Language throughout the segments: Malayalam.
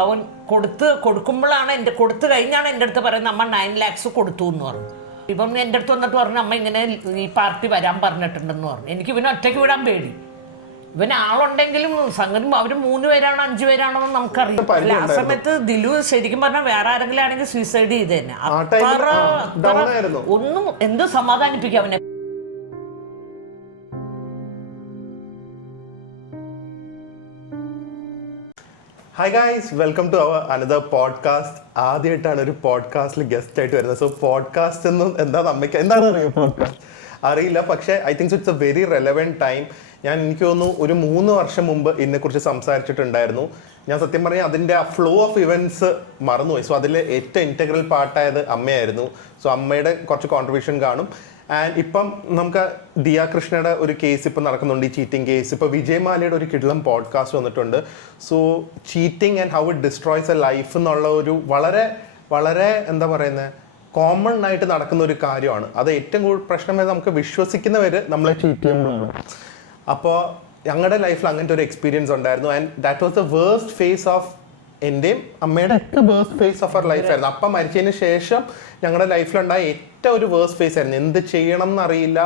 അവൻ കൊടുക്കുമ്പോഴാണ് കൊടുത്തു കഴിഞ്ഞാണ് എൻ്റെ അടുത്ത് പറയുന്നത് അമ്മ 9 lakhs കൊടുത്തു എന്ന് പറഞ്ഞു. ഇപ്പം എൻ്റെ അടുത്ത് വന്നിട്ട് പറഞ്ഞു അമ്മ ഇങ്ങനെ ഈ പാർട്ടി വരാൻ പറഞ്ഞിട്ടുണ്ടെന്ന് പറഞ്ഞു. എനിക്ക് ഇവനെ ഒറ്റയ്ക്ക് വിടാൻ പേടി. ഇവന് ആളുണ്ടെങ്കിലും സംഗതി അവർ 3 പേരാണോ 5 പേരാണോ എന്ന് നമുക്കറിയാം. ആ സമയത്ത് ദിലു ശരിക്കും പറഞ്ഞാൽ വേറെ ആരെങ്കിലും ആണെങ്കിൽ സൂയിസൈഡ് ചെയ്ത് തന്നെ. ഒന്നും എന്ത് സമാധാനിപ്പിക്കാം അവനെ. Hi guys, welcome to our another podcast. ആദ്യമായിട്ടാണ് ഒരു പോഡ്കാസ്റ്റിൽ ഗസ്റ്റ് ആയിട്ട് വരുന്നത്. സോ പോഡ്കാസ്റ്റ് എന്നും എന്താണ് അമ്മയ്ക്ക് എന്താണ് അറിയുക പോഡ്കാസ്റ്റ് അറിയില്ല, പക്ഷേ I think it's A very relevant time. എനിക്ക് തോന്നുന്നു ഒരു 3 വർഷം മുമ്പ് ഇതിനെക്കുറിച്ച് സംസാരിച്ചിട്ടുണ്ടായിരുന്നു. ഞാൻ സത്യം പറഞ്ഞാൽ അതിൻ്റെ ആ ഫ്ലോ ഓഫ് ഇവൻറ്റ്സ് മറന്നുപോയി. സോ അതിൽ ഏറ്റവും ഇൻറ്റഗ്രൽ പാർട്ടായത് അമ്മയായിരുന്നു. സോ അമ്മയുടെ കുറച്ച് കോൺട്രിബ്യൂഷൻ കാണും. ആൻഡ് ഇപ്പം നമുക്ക് ദിയ കൃഷ്ണയുടെ ഒരു കേസ് ഇപ്പം നടക്കുന്നുണ്ട്, ഈ ചീറ്റിംഗ് കേസ്. ഇപ്പോൾ വിജയമാലയുടെ ഒരു കിടിലം പോഡ്കാസ്റ്റ് വന്നിട്ടുണ്ട്. So cheating and how it destroys A life എന്നുള്ള ഒരു വളരെ വളരെ എന്താ പറയുന്നത് കോമൺ ആയിട്ട് നടക്കുന്ന ഒരു കാര്യമാണ്. അത് ഏറ്റവും കൂടുതൽ പ്രശ്നം നമുക്ക് വിശ്വസിക്കുന്നവർ നമ്മളെ ചീറ്റ് ചെയ്യുമ്പോഴാണ്. അപ്പോൾ ഞങ്ങളുടെ ലൈഫിൽ അങ്ങനത്തെ ഒരു എക്സ്പീരിയൻസ് ഉണ്ടായിരുന്നു. And that was the worst phase of എൻ്റെയും അമ്മയുടെ ഒക്കെ വേഴ്സ്റ്റ് ഫേസ് ഓഫ് അവർ ലൈഫായിരുന്നു. അപ്പം മരിച്ചതിന് ശേഷം ഞങ്ങളുടെ ലൈഫിലുണ്ടായ ഏറ്റവും ഒരു വേഴ്സ്റ്റ് ഫേസ് ആയിരുന്നു. എന്ത് ചെയ്യണം എന്നറിയില്ല.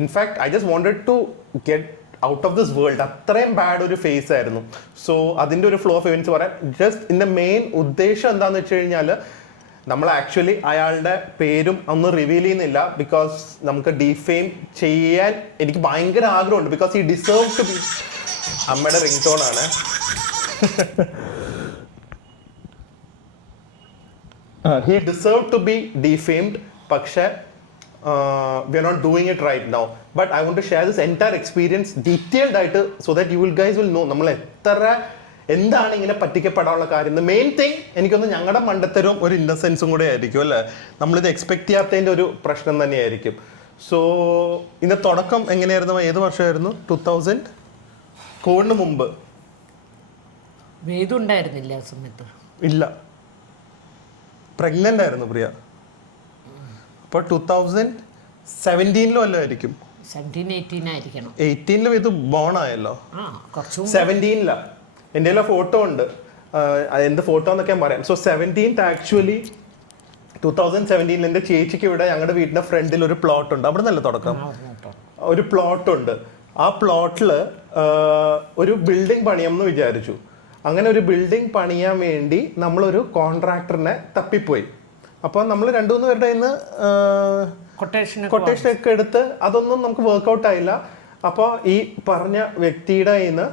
In fact I just wanted to get out of this world. അത്രയും ബാഡ് ഒരു ഫേസ് ആയിരുന്നു. സോ അതിൻ്റെ ഒരു ഫ്ലോ ഓഫ് ഇവൻറ്റ്സ് പറയാൻ ജസ്റ്റ് ഇതിൻ്റെ മെയിൻ ഉദ്ദേശം എന്താണെന്ന് വെച്ച് കഴിഞ്ഞാൽ നമ്മൾ ആക്ച്വലി അയാളുടെ പേരും ഒന്നും റിവീൽ ചെയ്യുന്നില്ല. ബിക്കോസ് നമുക്ക് ഡിഫെയിം ചെയ്യാൻ എനിക്ക് ഭയങ്കര ആഗ്രഹമുണ്ട്. ബിക്കോസ് ഈ ഡിസേർവ് ടു ബി അമ്മയുടെ റിംഗ് ടോൺ ആണ്. He deserved to be defamed, പക്ഷേ we are not doing it right now. But I want to share this entire experience detailed ആയിട്ട് so that you guys will know നമ്മൾ എന്താണ് ഇങ്ങനെ പറ്റിക്കപ്പെടാനുള്ള കാര്യം. മെയിൻ തിങ് എനിക്കൊന്ന് ഞങ്ങളുടെ മണ്ടത്തരവും ഒരു ഇന്നസെൻസും കൂടെ ആയിരിക്കും അല്ലേ. നമ്മളിത് എക്സ്പെക്ട് ചെയ്യാത്തതിൻ്റെ ഒരു പ്രശ്നം തന്നെയായിരിക്കും. സോ ഇതിൻ്റെ തുടക്കം എങ്ങനെയായിരുന്നു? ഏത് വർഷമായിരുന്നു? 2000 കോവിഡിന് മുമ്പ് വേദുണ്ടായിരുന്നില്ല ആ സമയത്ത്. ഇല്ല, പ്രഗ്നൻ്റ് ആയിരുന്നു പ്രിയ. അപ്പോൾ 2017 വല്ലതായിരിക്കും. 17-18 ആയിരിക്കണം. 18 വേദു ബോൺ ആയല്ലോ. 17 എൻ്റെ കയ്യിലെ ഫോട്ടോ ഉണ്ട്. എന്ത് ഫോട്ടോ എന്നൊക്കെ ഞാൻ പറയാം. സോ 17 ആക്ച്വലി 2017 എൻ്റെ ചേച്ചിക്ക് ഇവിടെ ഞങ്ങളുടെ വീടിൻ്റെ ഫ്രണ്ടിൽ ഒരു പ്ലോട്ട് ഉണ്ട്. അവിടെ നിന്നല്ല തുടക്കം. ഒരു പ്ലോട്ടുണ്ട്. ആ പ്ലോട്ടിൽ ഒരു ബിൽഡിംഗ് പണിയാമെന്ന് വിചാരിച്ചു. അങ്ങനെ ഒരു ബിൽഡിംഗ് പണിയാൻ വേണ്ടി നമ്മളൊരു കോൺട്രാക്ടറിനെ തപ്പിപ്പോയി. അപ്പോൾ നമ്മൾ 2-3 പേരുടെ കയ്യിൽ നിന്ന് കൊട്ടേഷനൊക്കെ എടുത്ത് അതൊന്നും നമുക്ക് വർക്കൗട്ട് ആയില്ല. അപ്പോൾ ഈ പറഞ്ഞ വ്യക്തിയുടെ കയ്യിൽ നിന്ന്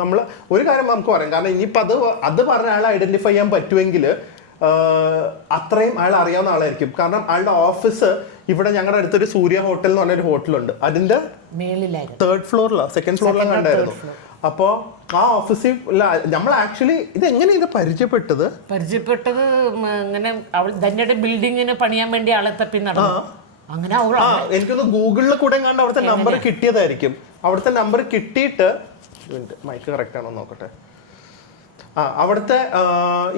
നമ്മൾ ഒരു കാര്യം നമുക്ക് പറയാം. കാരണം ഇനിയിപ്പോൾ അത് പറഞ്ഞ ആളെ ഐഡൻറ്റിഫൈ ചെയ്യാൻ പറ്റുമെങ്കിൽ അത്രയും അയാൾ അറിയാവുന്ന ആളായിരിക്കും. കാരണം അയാളുടെ ഓഫീസ് ഇവിടെ ഞങ്ങളുടെ അടുത്തൊരു സൂര്യ ഹോട്ടൽ എന്ന് പറഞ്ഞൊരു ഹോട്ടലുണ്ട്. അതിൻ്റെ 3rd ഫ്ലോറിലാണ്, 2nd ഫ്ലോറിലാണ് കണ്ടായിരുന്നു. അപ്പോൾ ആ ഓഫീസിൽ നമ്മൾ ആക്ച്വലി ഇത് എങ്ങനെ ഇത് പരിചയപ്പെട്ടത് ഇങ്ങനെ ധന്യയുടെ ബിൽഡിങ്ങിന് പണിയാൻ വേണ്ടി ആളെ തപ്പി നടന്നു. അങ്ങനെ എനിക്കൊന്ന് ഗൂഗിളിൽ കൂടെ കണ്ട് അവിടുത്തെ നമ്പർ കിട്ടിയതായിരിക്കും. അവിടുത്തെ നമ്പർ കിട്ടിയിട്ട് മൈക്ക് കറക്റ്റ് ആണോ നോക്കട്ടെ. അവിടുത്തെ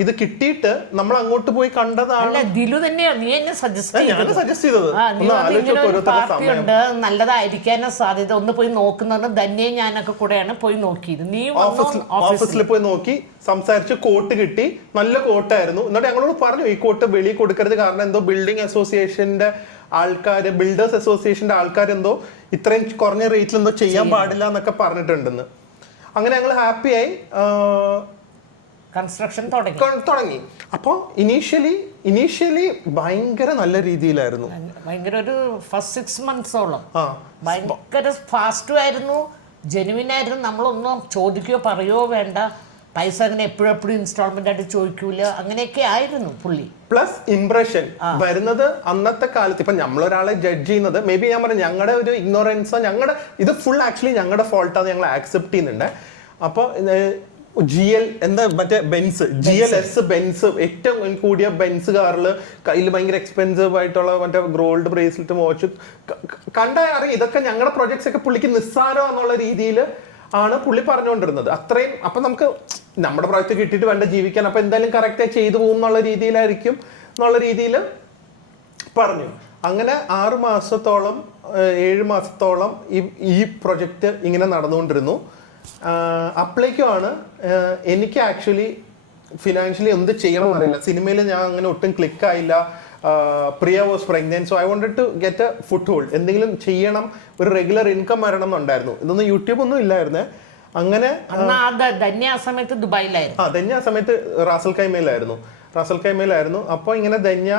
ഇത് കിട്ടിയിട്ട് നമ്മൾ അങ്ങോട്ട് പോയി കണ്ടതാണ്. ദിലു തന്നെയോ നീ എന്നെ സജസ്റ്റ് ചെയ്തത് നല്ലതായിരിക്കാനും സാധ്യത, ഒന്ന് പോയി നോക്കുന്നത്. ധന്യയും ഞാനൊക്കെ കൂടെയാണ് പോയി നോക്കിയത്. നീ ഓഫീസിൽ പോയി നോക്കി സംസാരിച്ച് കോട്ട് കിട്ടി. നല്ല കോട്ടായിരുന്നു. എന്നിട്ട് ഞങ്ങളോട് പറഞ്ഞു ഈ കോട്ട് വെളിയിൽ കൊടുക്കരുത്, കാരണം എന്തോ ബിൽഡിംഗ് അസോസിയേഷന്റെ ആൾക്കാർ, ബിൽഡേഴ്സ് അസോസിയേഷന്റെ ആൾക്കാരെന്തോ ഇത്രയും കുറഞ്ഞ റേറ്റിൽ എന്തോ ചെയ്യാൻ പാടില്ല എന്നൊക്കെ പറഞ്ഞിട്ടുണ്ടെന്ന്. അങ്ങനെ ഞങ്ങൾ ഹാപ്പിയായി കൺസ്ട്രക്ഷൻ തുടങ്ങി. അപ്പോൾ ഇനീഷ്യലി ഭയങ്കര നല്ല രീതിയിലായിരുന്നു. ഭയങ്കര ഒരു ഫസ്റ്റ് 6 monthsോളം ഭയങ്കര ഫാസ്റ്റും ആയിരുന്നു, ജെനുവിൻ ആയിരുന്നു. നമ്മളൊന്നും ചോദിക്കുകയോ പറയുകയോ വേണ്ട. പൈസ അങ്ങനെ എപ്പോഴും ഇൻസ്റ്റാൾമെന്റ് ആയിട്ട് ചോദിക്കൂല. അങ്ങനെയൊക്കെ ആയിരുന്നു പുള്ളി. പ്ലസ് ഇംപ്രഷൻ വരുന്നത് അന്നത്തെ കാലത്ത്. ഇപ്പൊ നമ്മളൊരാളെ ജഡ്ജ് ചെയ്യുന്നത് മേ ബി ഞാൻ പറഞ്ഞു ഞങ്ങളുടെ ഒരു ഇഗ്നോറൻസോ, ഞങ്ങളുടെ ഇത് ഫുൾ ആക്ച്വലി ഞങ്ങളുടെ ഫോൾട്ടാണ് ഞങ്ങൾ ആക്സെപ്റ്റ് ചെയ്യുന്നുണ്ട്. അപ്പോൾ GL എന്താ മറ്റേ ബെൻസ്, GLS ബെൻസ്, ഏറ്റവും കൂടിയ ബെൻസ് കാറിൽ കയ്യിൽ ഭയങ്കര എക്സ്പെൻസീവ് ആയിട്ടുള്ള മറ്റേ ഗോൾഡ് ബ്രേസ്ലെറ്റ് വാച്ച് കണ്ടാൽ അറിയാം ഇതൊക്കെ ഞങ്ങളുടെ പ്രൊജക്ട്സ് ഒക്കെ പുള്ളിക്ക് നിസ്സാരം എന്നുള്ള രീതിയിൽ ആണ് പുള്ളി പറഞ്ഞുകൊണ്ടിരുന്നത്. അത്രയും അപ്പം നമുക്ക് നമ്മുടെ പ്രോജക്റ്റ് കിട്ടിയിട്ട് വേണ്ട ജീവിക്കാൻ, അപ്പം എന്തായാലും കറക്റ്റായി ചെയ്തു പോകും എന്നുള്ള രീതിയിലായിരിക്കും എന്നുള്ള രീതിയിൽ പറഞ്ഞു. അങ്ങനെ 6 മാസത്തോളം 7 മാസത്തോളം ഈ പ്രൊജക്റ്റ് ഇങ്ങനെ നടന്നുകൊണ്ടിരുന്നു. അപ്പോഴേക്കുമാണ് എനിക്ക് ആക്ച്വലി ഫിനാൻഷ്യലി എന്ത് ചെയ്യണം എന്നറിയില്ല. സിനിമയിൽ ഞാൻ അങ്ങനെ ഒട്ടും ക്ലിക്കായില്ല. Priya was pregnant, so I wanted to get a foothold. എന്തെങ്കിലും ചെയ്യണം, ഒരു റെഗുലർ ഇൻകം വരണം എന്നുണ്ടായിരുന്നു. ഇതൊന്നും യൂട്യൂബ് ഒന്നും ഇല്ലായിരുന്നേ. അങ്ങനെ ധന്യ ആ സമയത്ത് ദുബായിലായിരുന്നു. ധന്യ ആ സമയത്ത് റാസൽ കൈമയിലായിരുന്നു. അപ്പോൾ ഇങ്ങനെ ധന്യ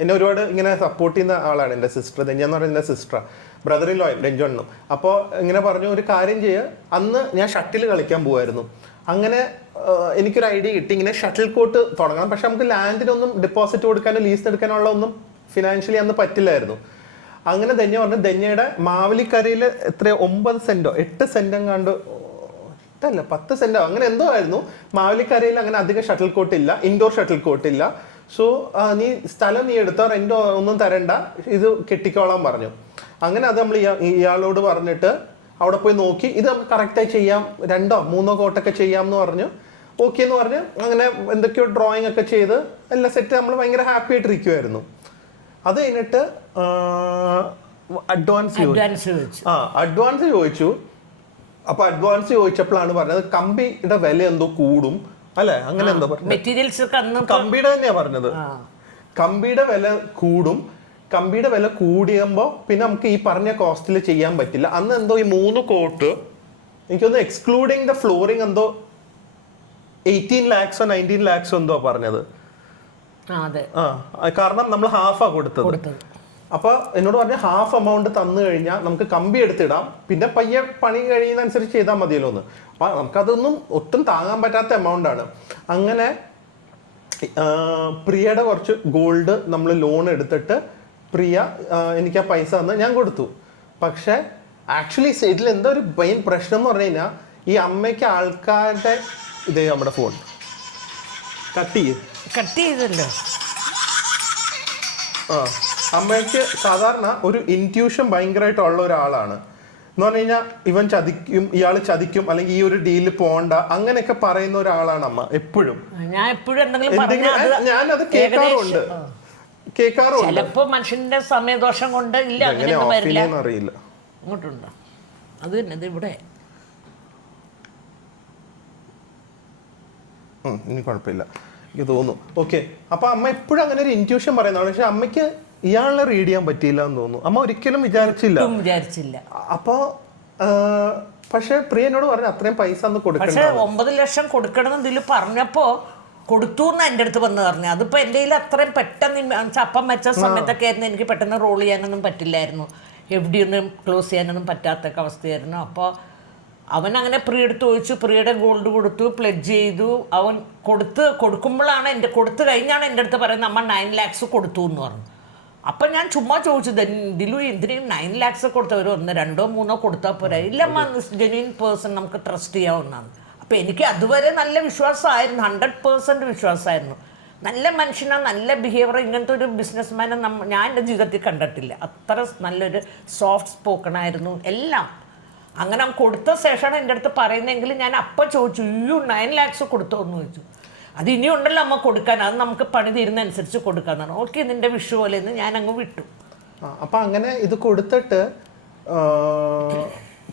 എന്നെ ഒരുപാട് ഇങ്ങനെ സപ്പോർട്ട് ചെയ്യുന്ന ആളാണ് എൻ്റെ സിസ്റ്റർ. ധന്യ എന്ന് പറയുന്ന എൻ്റെ സിസ്റ്റർ, ബ്രദർ ഇൻ ലോയും രഞ്ജോണ്ണും. അപ്പോൾ ഇങ്ങനെ പറഞ്ഞു, ഒരു കാര്യം ചെയ്യുക, അന്ന് ഞാൻ ഷട്ടിൽ കളിക്കാൻ പോകുമായിരുന്നു. അങ്ങനെ എനിക്കൊരു ഐഡിയ കിട്ടി, ഇങ്ങനെ ഷട്ടിൽ കോർട്ട് തുടങ്ങണം. പക്ഷെ നമുക്ക് ലാൻഡിനൊന്നും ഡെപ്പോസിറ്റ് കൊടുക്കാനോ ലീസ് എടുക്കാനുള്ള ഒന്നും ഫിനാൻഷ്യലി അന്ന് പറ്റില്ലായിരുന്നു. അങ്ങനെ ധന്യ പറഞ്ഞു, ധന്യയുടെ മാവലിക്കരയിൽ എത്ര 9 സെന്റോ 8 സെന്റും കണ്ട്, 10 സെന്റോ അങ്ങനെ എന്തോ ആയിരുന്നു. മാവലിക്കരയിൽ അങ്ങനെ അധികം ഷട്ടിൽ കോർട്ട് ഇല്ല, ഇൻഡോർ ഷട്ടിൽ കോർട്ട് ഇല്ല. സോ നീ സ്ഥലം നീ എടുത്തോ, റെന്റോ ഒന്നും തരണ്ട, ഇത് കെട്ടിക്കോളാൻ പറഞ്ഞു. അങ്ങനെ അത് നമ്മൾ ഇയാളോട് പറഞ്ഞിട്ട് അവിടെ പോയി നോക്കി, ഇത് നമുക്ക് കറക്റ്റായി ചെയ്യാം, 2 or 3 കോട്ടൊക്കെ ചെയ്യാം എന്ന് പറഞ്ഞു. ഓക്കെ എന്ന് പറഞ്ഞ് അങ്ങനെ എന്തൊക്കെയോ ഡ്രോയിങ് ഒക്കെ ചെയ്ത് എല്ലാം സെറ്റ്, നമ്മൾ ഭയങ്കര ഹാപ്പി ആയിട്ടിരിക്കുമായിരുന്നു. അത് കഴിഞ്ഞിട്ട് അഡ്വാൻസ് ചോദിച്ചു. അപ്പൊ അഡ്വാൻസ് ചോദിച്ചപ്പോഴാണ് പറഞ്ഞത് കമ്പിയുടെ വില എന്തോ കൂടും അല്ലെ, അങ്ങനെ എന്തോ മെറ്റീരിയൽസ് കമ്പിയുടെ തന്നെയാ പറഞ്ഞത്. കമ്പിയുടെ വില കൂടും, കമ്പിയുടെ വില കൂടിയുമ്പോൾ പിന്നെ നമുക്ക് ഈ പറഞ്ഞ കോസ്റ്റിൽ ചെയ്യാൻ പറ്റില്ല. അന്ന് എന്തോ ഈ 3 കോട്ട് എനിക്കൊന്ന് എക്സ്ക്ലൂഡിങ് ദ ഫ്ലോറിംഗ് എന്തോ 18 lakhs 19 lakhs എന്തോ പറഞ്ഞത്. കാരണം നമ്മൾ ഹാഫാ കൊടുത്തത്. അപ്പൊ എന്നോട് പറഞ്ഞ ഹാഫ് എമൗണ്ട് തന്നു കഴിഞ്ഞാൽ നമുക്ക് കമ്പി എടുത്തിടാം, പിന്നെ പയ്യെ പണി കഴിയുന്നതനുസരിച്ച് ചെയ്താൽ മതിയല്ലോ എന്ന്. അപ്പൊ നമുക്കതൊന്നും ഒട്ടും താങ്ങാൻ പറ്റാത്ത എമൗണ്ട് ആണ്. അങ്ങനെ പ്രിയയുടെ കുറച്ച് ഗോൾഡ് നമ്മൾ ലോൺ എടുത്തിട്ട് പ്രിയ എനിക്ക് ആ പൈസ തന്ന് ഞാൻ കൊടുത്തു. പക്ഷെ ആക്ച്വലി ഇതിൽ എന്താ ഒരു മെയിൻ പ്രശ്നം എന്ന് പറഞ്ഞു കഴിഞ്ഞാൽ, ഈ അമ്മയ്ക്ക് ആൾക്കാരുടെ ഇതേ നമ്മുടെ ഫോൺ കട്ട് ചെയ്തല്ലോ. അമ്മയ്ക്ക് സാധാരണ ഒരു ഇൻറ്റ്യൂഷൻ ഭയങ്കരമായിട്ടുള്ള ഒരാളാണ് എന്ന് പറഞ്ഞു കഴിഞ്ഞാൽ, ഇയാൾ ചതിക്കും അല്ലെങ്കിൽ ഈ ഒരു ഡീല് പോണ്ട അങ്ങനെയൊക്കെ പറയുന്ന ഒരാളാണ് അമ്മ എപ്പോഴും. ഞാനത് കേൾക്കാറുണ്ട്. ചിലപ്പോ മനുഷ്യന്റെ സമയദോഷം കൊണ്ട് ഇല്ല അറിയില്ല. ഇങ്ങോട്ടുണ്ടോ അത് തന്നെ, ഇത് ഇവിടെ ഇനി കുഴപ്പമില്ല എനിക്ക് തോന്നുന്നു. ഓക്കെ, അപ്പൊ അമ്മ എപ്പോഴും അങ്ങനെ ഒരു ഇൻറ്റ്യൂഷൻ പറയുന്നതാണ്. പക്ഷെ അമ്മയ്ക്ക് ഇയാളെ റീഡ് ചെയ്യാൻ പറ്റിയില്ല എന്ന് തോന്നുന്നു. അമ്മ ഒരിക്കലും വിചാരിച്ചില്ല. അപ്പൊ പക്ഷെ പ്രിയനോട് പറഞ്ഞു അത്രയും പൈസ അന്ന് കൊടുക്കണം. 9 ലക്ഷം കൊടുക്കണം ഇതിൽ പറഞ്ഞപ്പോ കൊടുത്തു എന്ന് എൻ്റെ അടുത്ത് വന്ന് പറഞ്ഞു. അതിപ്പോ എൻ്റെ കയ്യിൽ അത്രയും പെട്ടെന്ന് അപ്പം വെച്ച സമയത്തൊക്കെ ആയിരുന്നു എനിക്ക് പെട്ടെന്ന് റോൾ ചെയ്യാനൊന്നും പറ്റില്ലായിരുന്നു, FD ഒന്നും ക്ലോസ് ചെയ്യാനൊന്നും പറ്റാത്ത അവസ്ഥയായിരുന്നു. അപ്പോൾ അവൻ അങ്ങനെ പ്രിയ എടുത്ത് ചോദിച്ചു, പ്രിയയുടെ ഗോൾഡ് കൊടുത്തു, പ്ലെഡ്ജ് ചെയ്തു. അവൻ കൊടുക്കുമ്പോഴാണ് കൊടുത്തു കഴിഞ്ഞാണ് എൻ്റെ അടുത്ത് പറയുന്നത് അമ്മ 9 lakhs കൊടുത്തു എന്ന് പറഞ്ഞു. അപ്പം ഞാൻ ചുമ്മാ ചോദിച്ചു, ദിലു എന്തിനും 9 lakhs കൊടുത്തവർ 1, 2, 3 കൊടുത്താൽ പോരാ? ഇല്ലമ്മ, ജെന്യൂൻ പേഴ്സൺ നമുക്ക് ട്രസ്റ്റ് ചെയ്യാവുന്നതാണ്. അപ്പം എനിക്ക് അതുവരെ നല്ല വിശ്വാസമായിരുന്നു, 100% വിശ്വാസമായിരുന്നു. നല്ല മനുഷ്യനാണ്, നല്ല ബിഹേവിയർ. ഇങ്ങനത്തെ ഒരു ബിസിനസ്മാനെ ഞാൻ എൻ്റെ ജീവിതത്തിൽ കണ്ടിട്ടില്ല. അത്ര നല്ലൊരു സോഫ്റ്റ് സ്പോക്കണായിരുന്നു എല്ലാം. അങ്ങനെ കൊടുത്ത ശേഷമാണ് എൻ്റെ അടുത്ത് പറയുന്നതെങ്കിൽ ഞാൻ അപ്പം ചോദിച്ചു, 9 lakhs കൊടുത്തോ എന്ന് ചോദിച്ചു. അത് ഇനി ഉണ്ടല്ലോ അമ്മ കൊടുക്കാൻ, അത് നമുക്ക് പണി തീരുന്നതനുസരിച്ച് കൊടുക്കാന്നാണ്. ഓക്കെ, നിന്റെ വിഷു പോലെ എന്ന് ഞാൻ അങ്ങ് വിട്ടു. അപ്പം അങ്ങനെ ഇത് കൊടുത്തിട്ട്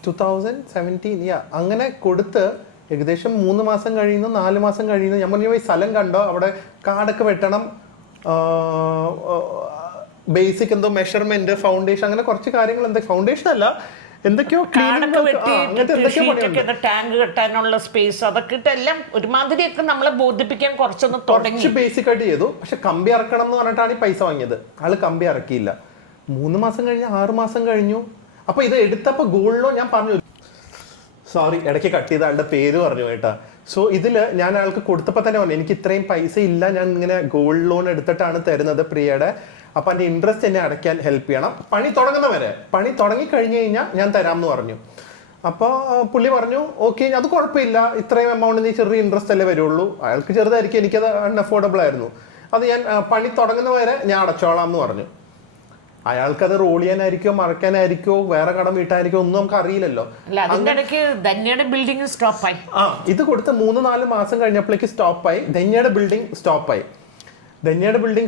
2017 അങ്ങനെ കൊടുത്ത് ഏകദേശം 3 മാസം കഴിയുന്നു, 4 മാസം കഴിയുന്നു. ഞാൻ പറഞ്ഞു, ഈ സ്ഥലം കണ്ടോ, അവിടെ കാടൊക്കെ വെട്ടണം, ബേസിക് എന്തോ മെഷർമെന്റ്, ഫൗണ്ടേഷൻ, അങ്ങനെ കുറച്ച് കാര്യങ്ങൾ. എന്താ ഫൗണ്ടേഷൻ അല്ല, എന്തൊക്കെയോ ടാങ്ക് കെട്ടാനുള്ള സ്പേസ്, അതൊക്കെ എല്ലാം ഒരുമാതിരിയൊക്കെ നമ്മളെ ബോധിപ്പിക്കാൻ കുറച്ചൊന്ന് തുടങ്ങി. ബേസിക് ആയിട്ട് ചെയ്തു. പക്ഷെ കമ്പി ഇറക്കണം എന്ന് പറഞ്ഞിട്ടാണ് ഈ പൈസ വാങ്ങിയത്. ആള് കമ്പി ഇറക്കിയില്ല. 3 മാസം കഴിഞ്ഞ് 6 മാസം കഴിഞ്ഞു. അപ്പൊ ഇത് എടുത്തപ്പോ ഗോൾഡ് ലോൺ, ഞാൻ പറഞ്ഞു, സോറി ഇടയ്ക്ക് കട്ട് ചെയ്ത ആളുടെ പേര് പറഞ്ഞു കേട്ടാ. സോ ഇതിൽ ഞാൻ ആൾക്ക് കൊടുത്തപ്പോൾ തന്നെ പറഞ്ഞു, എനിക്ക് ഇത്രയും പൈസ ഇല്ല, ഞാൻ ഇങ്ങനെ ഗോൾഡ് ലോൺ എടുത്തിട്ടാണ് തരുന്നത് പ്രിയയുടെ. അപ്പം അതിൻ്റെ ഇൻട്രസ്റ്റ് എന്നെ അടയ്ക്കാൻ ഹെൽപ്പ് ചെയ്യണം, പണി തുടങ്ങുന്നവരെ. പണി തുടങ്ങി കഴിഞ്ഞ് കഴിഞ്ഞാൽ ഞാൻ തരാമെന്ന് പറഞ്ഞു. അപ്പോൾ പുള്ളി പറഞ്ഞു ഓക്കെ, അത് കുഴപ്പമില്ല, ഇത്രയും എമൗണ്ട് നീ ചെറിയ ഇൻട്രസ്റ്റ് അല്ലേ വരുള്ളൂ. അയാൾക്ക് ചെറുതായിരിക്കും, എനിക്കത് അൺഅഫോർഡബിൾ ആയിരുന്നു. അത് ഞാൻ പണി തുടങ്ങുന്നവരെ ഞാൻ അടച്ചോളാം എന്ന് പറഞ്ഞു. അയാൾക്കത് റോൾ ചെയ്യാനായിരിക്കോ മറക്കാനായിരിക്കോ വേറെ കടം വീട്ടായിരിക്കോ ഒന്നും നമുക്ക് അറിയില്ലല്ലോ. ഇത് കൊടുത്ത് 3-4 മാസം കഴിഞ്ഞപ്പോഴേക്ക് സ്റ്റോപ്പായി. ധന്യയുടെ ബിൽഡിംഗ്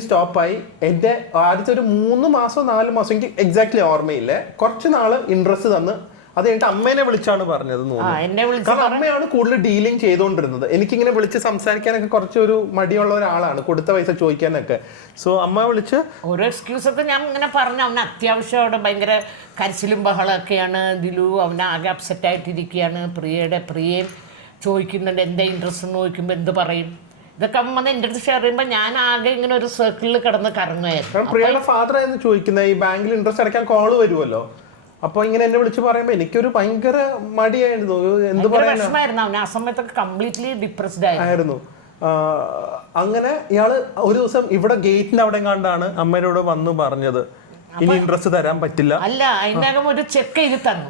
സ്റ്റോപ്പായി. എൻ്റെ ആദ്യത്തെ ഒരു 3 മാസമോ 4 മാസം എനിക്ക് എക്സാക്ട്ലി ഓർമ്മയില്ലേ, കുറച്ച് നാള് ഇൻട്രസ്റ്റ് തന്ന് അത് കഴിഞ്ഞിട്ട് അമ്മേനെ വിളിച്ചാണ് പറഞ്ഞത് എന്നെ വിളിച്ച് കാരണം അമ്മയാണ് കൂടുതൽ ഡീലിംഗ് ചെയ്തുകൊണ്ടിരുന്നത്. എനിക്കിങ്ങനെ വിളിച്ച് സംസാരിക്കാനൊക്കെ കുറച്ചൊരു മടിയുള്ള ഒരാളാണ്, കൊടുത്ത പൈസ ചോദിക്കാനൊക്കെ. സോ അമ്മ വിളിച്ച് ഓരോ എക്സ്ക്യൂസ് ഒക്കെ ഞാൻ ഇങ്ങനെ പറഞ്ഞു. അവന് അത്യാവശ്യം അവിടെ ഭയങ്കര കരച്ചിലും ബഹളമൊക്കെയാണ്. ദിലു അവനാകെ അപ്സെറ്റ് ആയിട്ടിരിക്കുകയാണ്. പ്രിയയും ചോദിക്കുന്നുണ്ട് എന്താ ഇൻട്രസ്റ്റ് എന്ന് ചോദിക്കുമ്പോൾ എന്ത് പറയും. ഇതൊക്കെ അമ്മ എൻ്റെ അടുത്ത് ഷെയർ ചെയ്യുമ്പോൾ ഞാൻ ആകെ ഇങ്ങനെ ഒരു സർക്കിളിൽ കിടന്ന് കറങ്ങുമായിരുന്നു. പ്രിയയുടെ ഫാദർ ആയിരുന്നു ചോദിക്കുന്നത്, ഈ ബാങ്കിൽ ഇൻട്രസ്റ്റ് അടയ്ക്കാൻ കോള് വരുമല്ലോ. അപ്പൊ ഇങ്ങനെ എന്നെ വിളിച്ച് പറയുമ്പോ എനിക്കൊരു ഭയങ്കര മടിയായിരുന്നു. എന്ത് പറയാനായിരുന്നു, അവൻ ആ സമയത്തൊക്കെ കംപ്ലീറ്റ്ലി ഡിപ്രസ്ഡ് ആയിരുന്നു. അങ്ങനെ ഇയാള് ഒരു ദിവസം ഇവിടെ ഗേറ്റിന്റെ അവിടെ കണ്ടാണ് അമ്മയോട് വന്നു പറഞ്ഞത് ഇനി ഇൻട്രസ്റ്റ് തരാൻ പറ്റില്ല. അല്ല, അതിനകം ഒരു ചെക്ക് ചെയ്ത് തന്നു.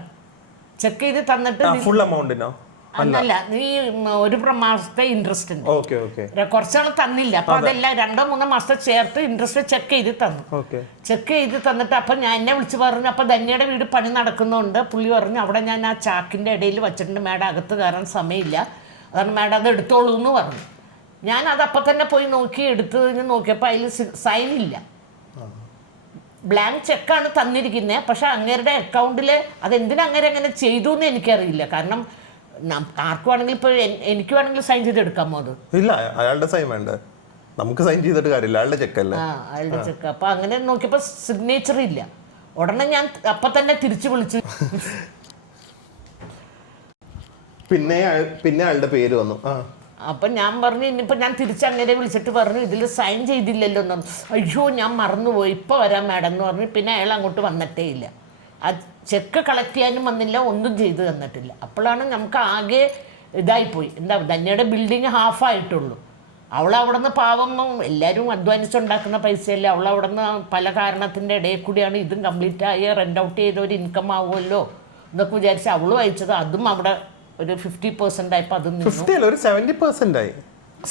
ചെക്ക് ചെയ്ത് തന്നിട്ട് ഫുൾ എമൗണ്ടിനോ അല്ല, നീ ഒരു മാസത്തെ ഇൻട്രസ്റ്റ് ഉണ്ട്. കുറച്ചാൾ തന്നില്ല. അപ്പൊ അതെല്ലാം 2-3 മാസത്തെ ചേർത്ത് ഇൻട്രസ്റ്റ് ചെക്ക് ചെയ്ത് തന്നു. ചെക്ക് ചെയ്ത് തന്നിട്ട് അപ്പൊ ഞാൻ എന്നെ വിളിച്ച് പറഞ്ഞു. അപ്പൊ ധന്യയുടെ വീട് പണി നടക്കുന്നുണ്ട്. പുള്ളി പറഞ്ഞു അവിടെ ഞാൻ ആ ചാക്കിന്റെ ഇടയിൽ വെച്ചിട്ടുണ്ട്, മാഡം അകത്ത് കയറാൻ സമയമില്ല, അതാണ് മാഡം അത് എടുത്തോളൂ എന്ന് പറഞ്ഞു. ഞാൻ അത് അപ്പം തന്നെ പോയി നോക്കി എടുത്ത് നോക്കിയപ്പോൾ അതിൽ സൈൻ ഇല്ല. ബ്ലാങ്ക് ചെക്കാണ് തന്നിരിക്കുന്നത്. പക്ഷെ അങ്ങേരുടെ അക്കൗണ്ടിൽ അതെന്തിനാ അങ്ങനെ ചെയ്തു എന്ന് എനിക്കറിയില്ല. കാരണം ആർക്കും ആണെങ്കിൽ ഇപ്പോൾ എനിക്ക് വേണമെങ്കിൽ സൈൻ ചെയ്ത് എടുക്കാമോ? അത് ഇല്ല, അയാളുടെ സൈൻ വേണ്ട, നമുക്ക് സൈൻ ചെയ്തിട്ട് കാര്യമില്ല, അയാളുടെ ചെക്കല്ലേ. അയാളുടെ ചെക്ക്. അപ്പൊ അങ്ങനെ നോക്കിയപ്പോൾ സിഗ്നേച്ചർ ഇല്ല. ഉടനെ ഞാൻ അപ്പൊ തന്നെ തിരിച്ചു വിളിച്ചു. പിന്നെ അയാളുടെ പേര് വന്നു. അപ്പൊ ഞാൻ പറഞ്ഞു ഇനിയിപ്പോ ഞാൻ തിരിച്ചങ്ങനെ വിളിച്ചിട്ട് പറഞ്ഞു ഇതിൽ സൈൻ ചെയ്തില്ലല്ലോ എന്ന് പറഞ്ഞു. അയ്യോ ഞാൻ മറന്നുപോയി, ഇപ്പൊ വരാം മാഡം എന്ന് പറഞ്ഞു. പിന്നെ അയാൾ അങ്ങോട്ട് വന്നിട്ടേ ഇല്ല. ആ ചെക്ക് കളക്ട് ചെയ്യാനും വന്നില്ല, ഒന്നും ചെയ്തു തന്നിട്ടില്ല. അപ്പോഴാണ് നമുക്ക് ആകെ ഇതായിപ്പോയി. എന്താ, ധന്യയുടെ ബിൽഡിങ് ഹാഫായിട്ടുള്ളൂ. അവളവിടെ നിന്ന് പാവം, എല്ലാവരും അധ്വാനിച്ചുണ്ടാക്കുന്ന പൈസയല്ലേ, അവളവിടെ നിന്ന് പല കാരണത്തിൻ്റെ ഇടയിൽ കൂടിയാണ് ഇതും കംപ്ലീറ്റ് ആയി റെൻ്റ് ഔട്ട് ചെയ്ത ഒരു ഇൻകം ആവുമല്ലോ എന്നൊക്കെ വിചാരിച്ച് അവൾ വായിച്ചത്. അതും അവിടെ ഒരു 50% ആയപ്പോൾ അതും 70% ആയി.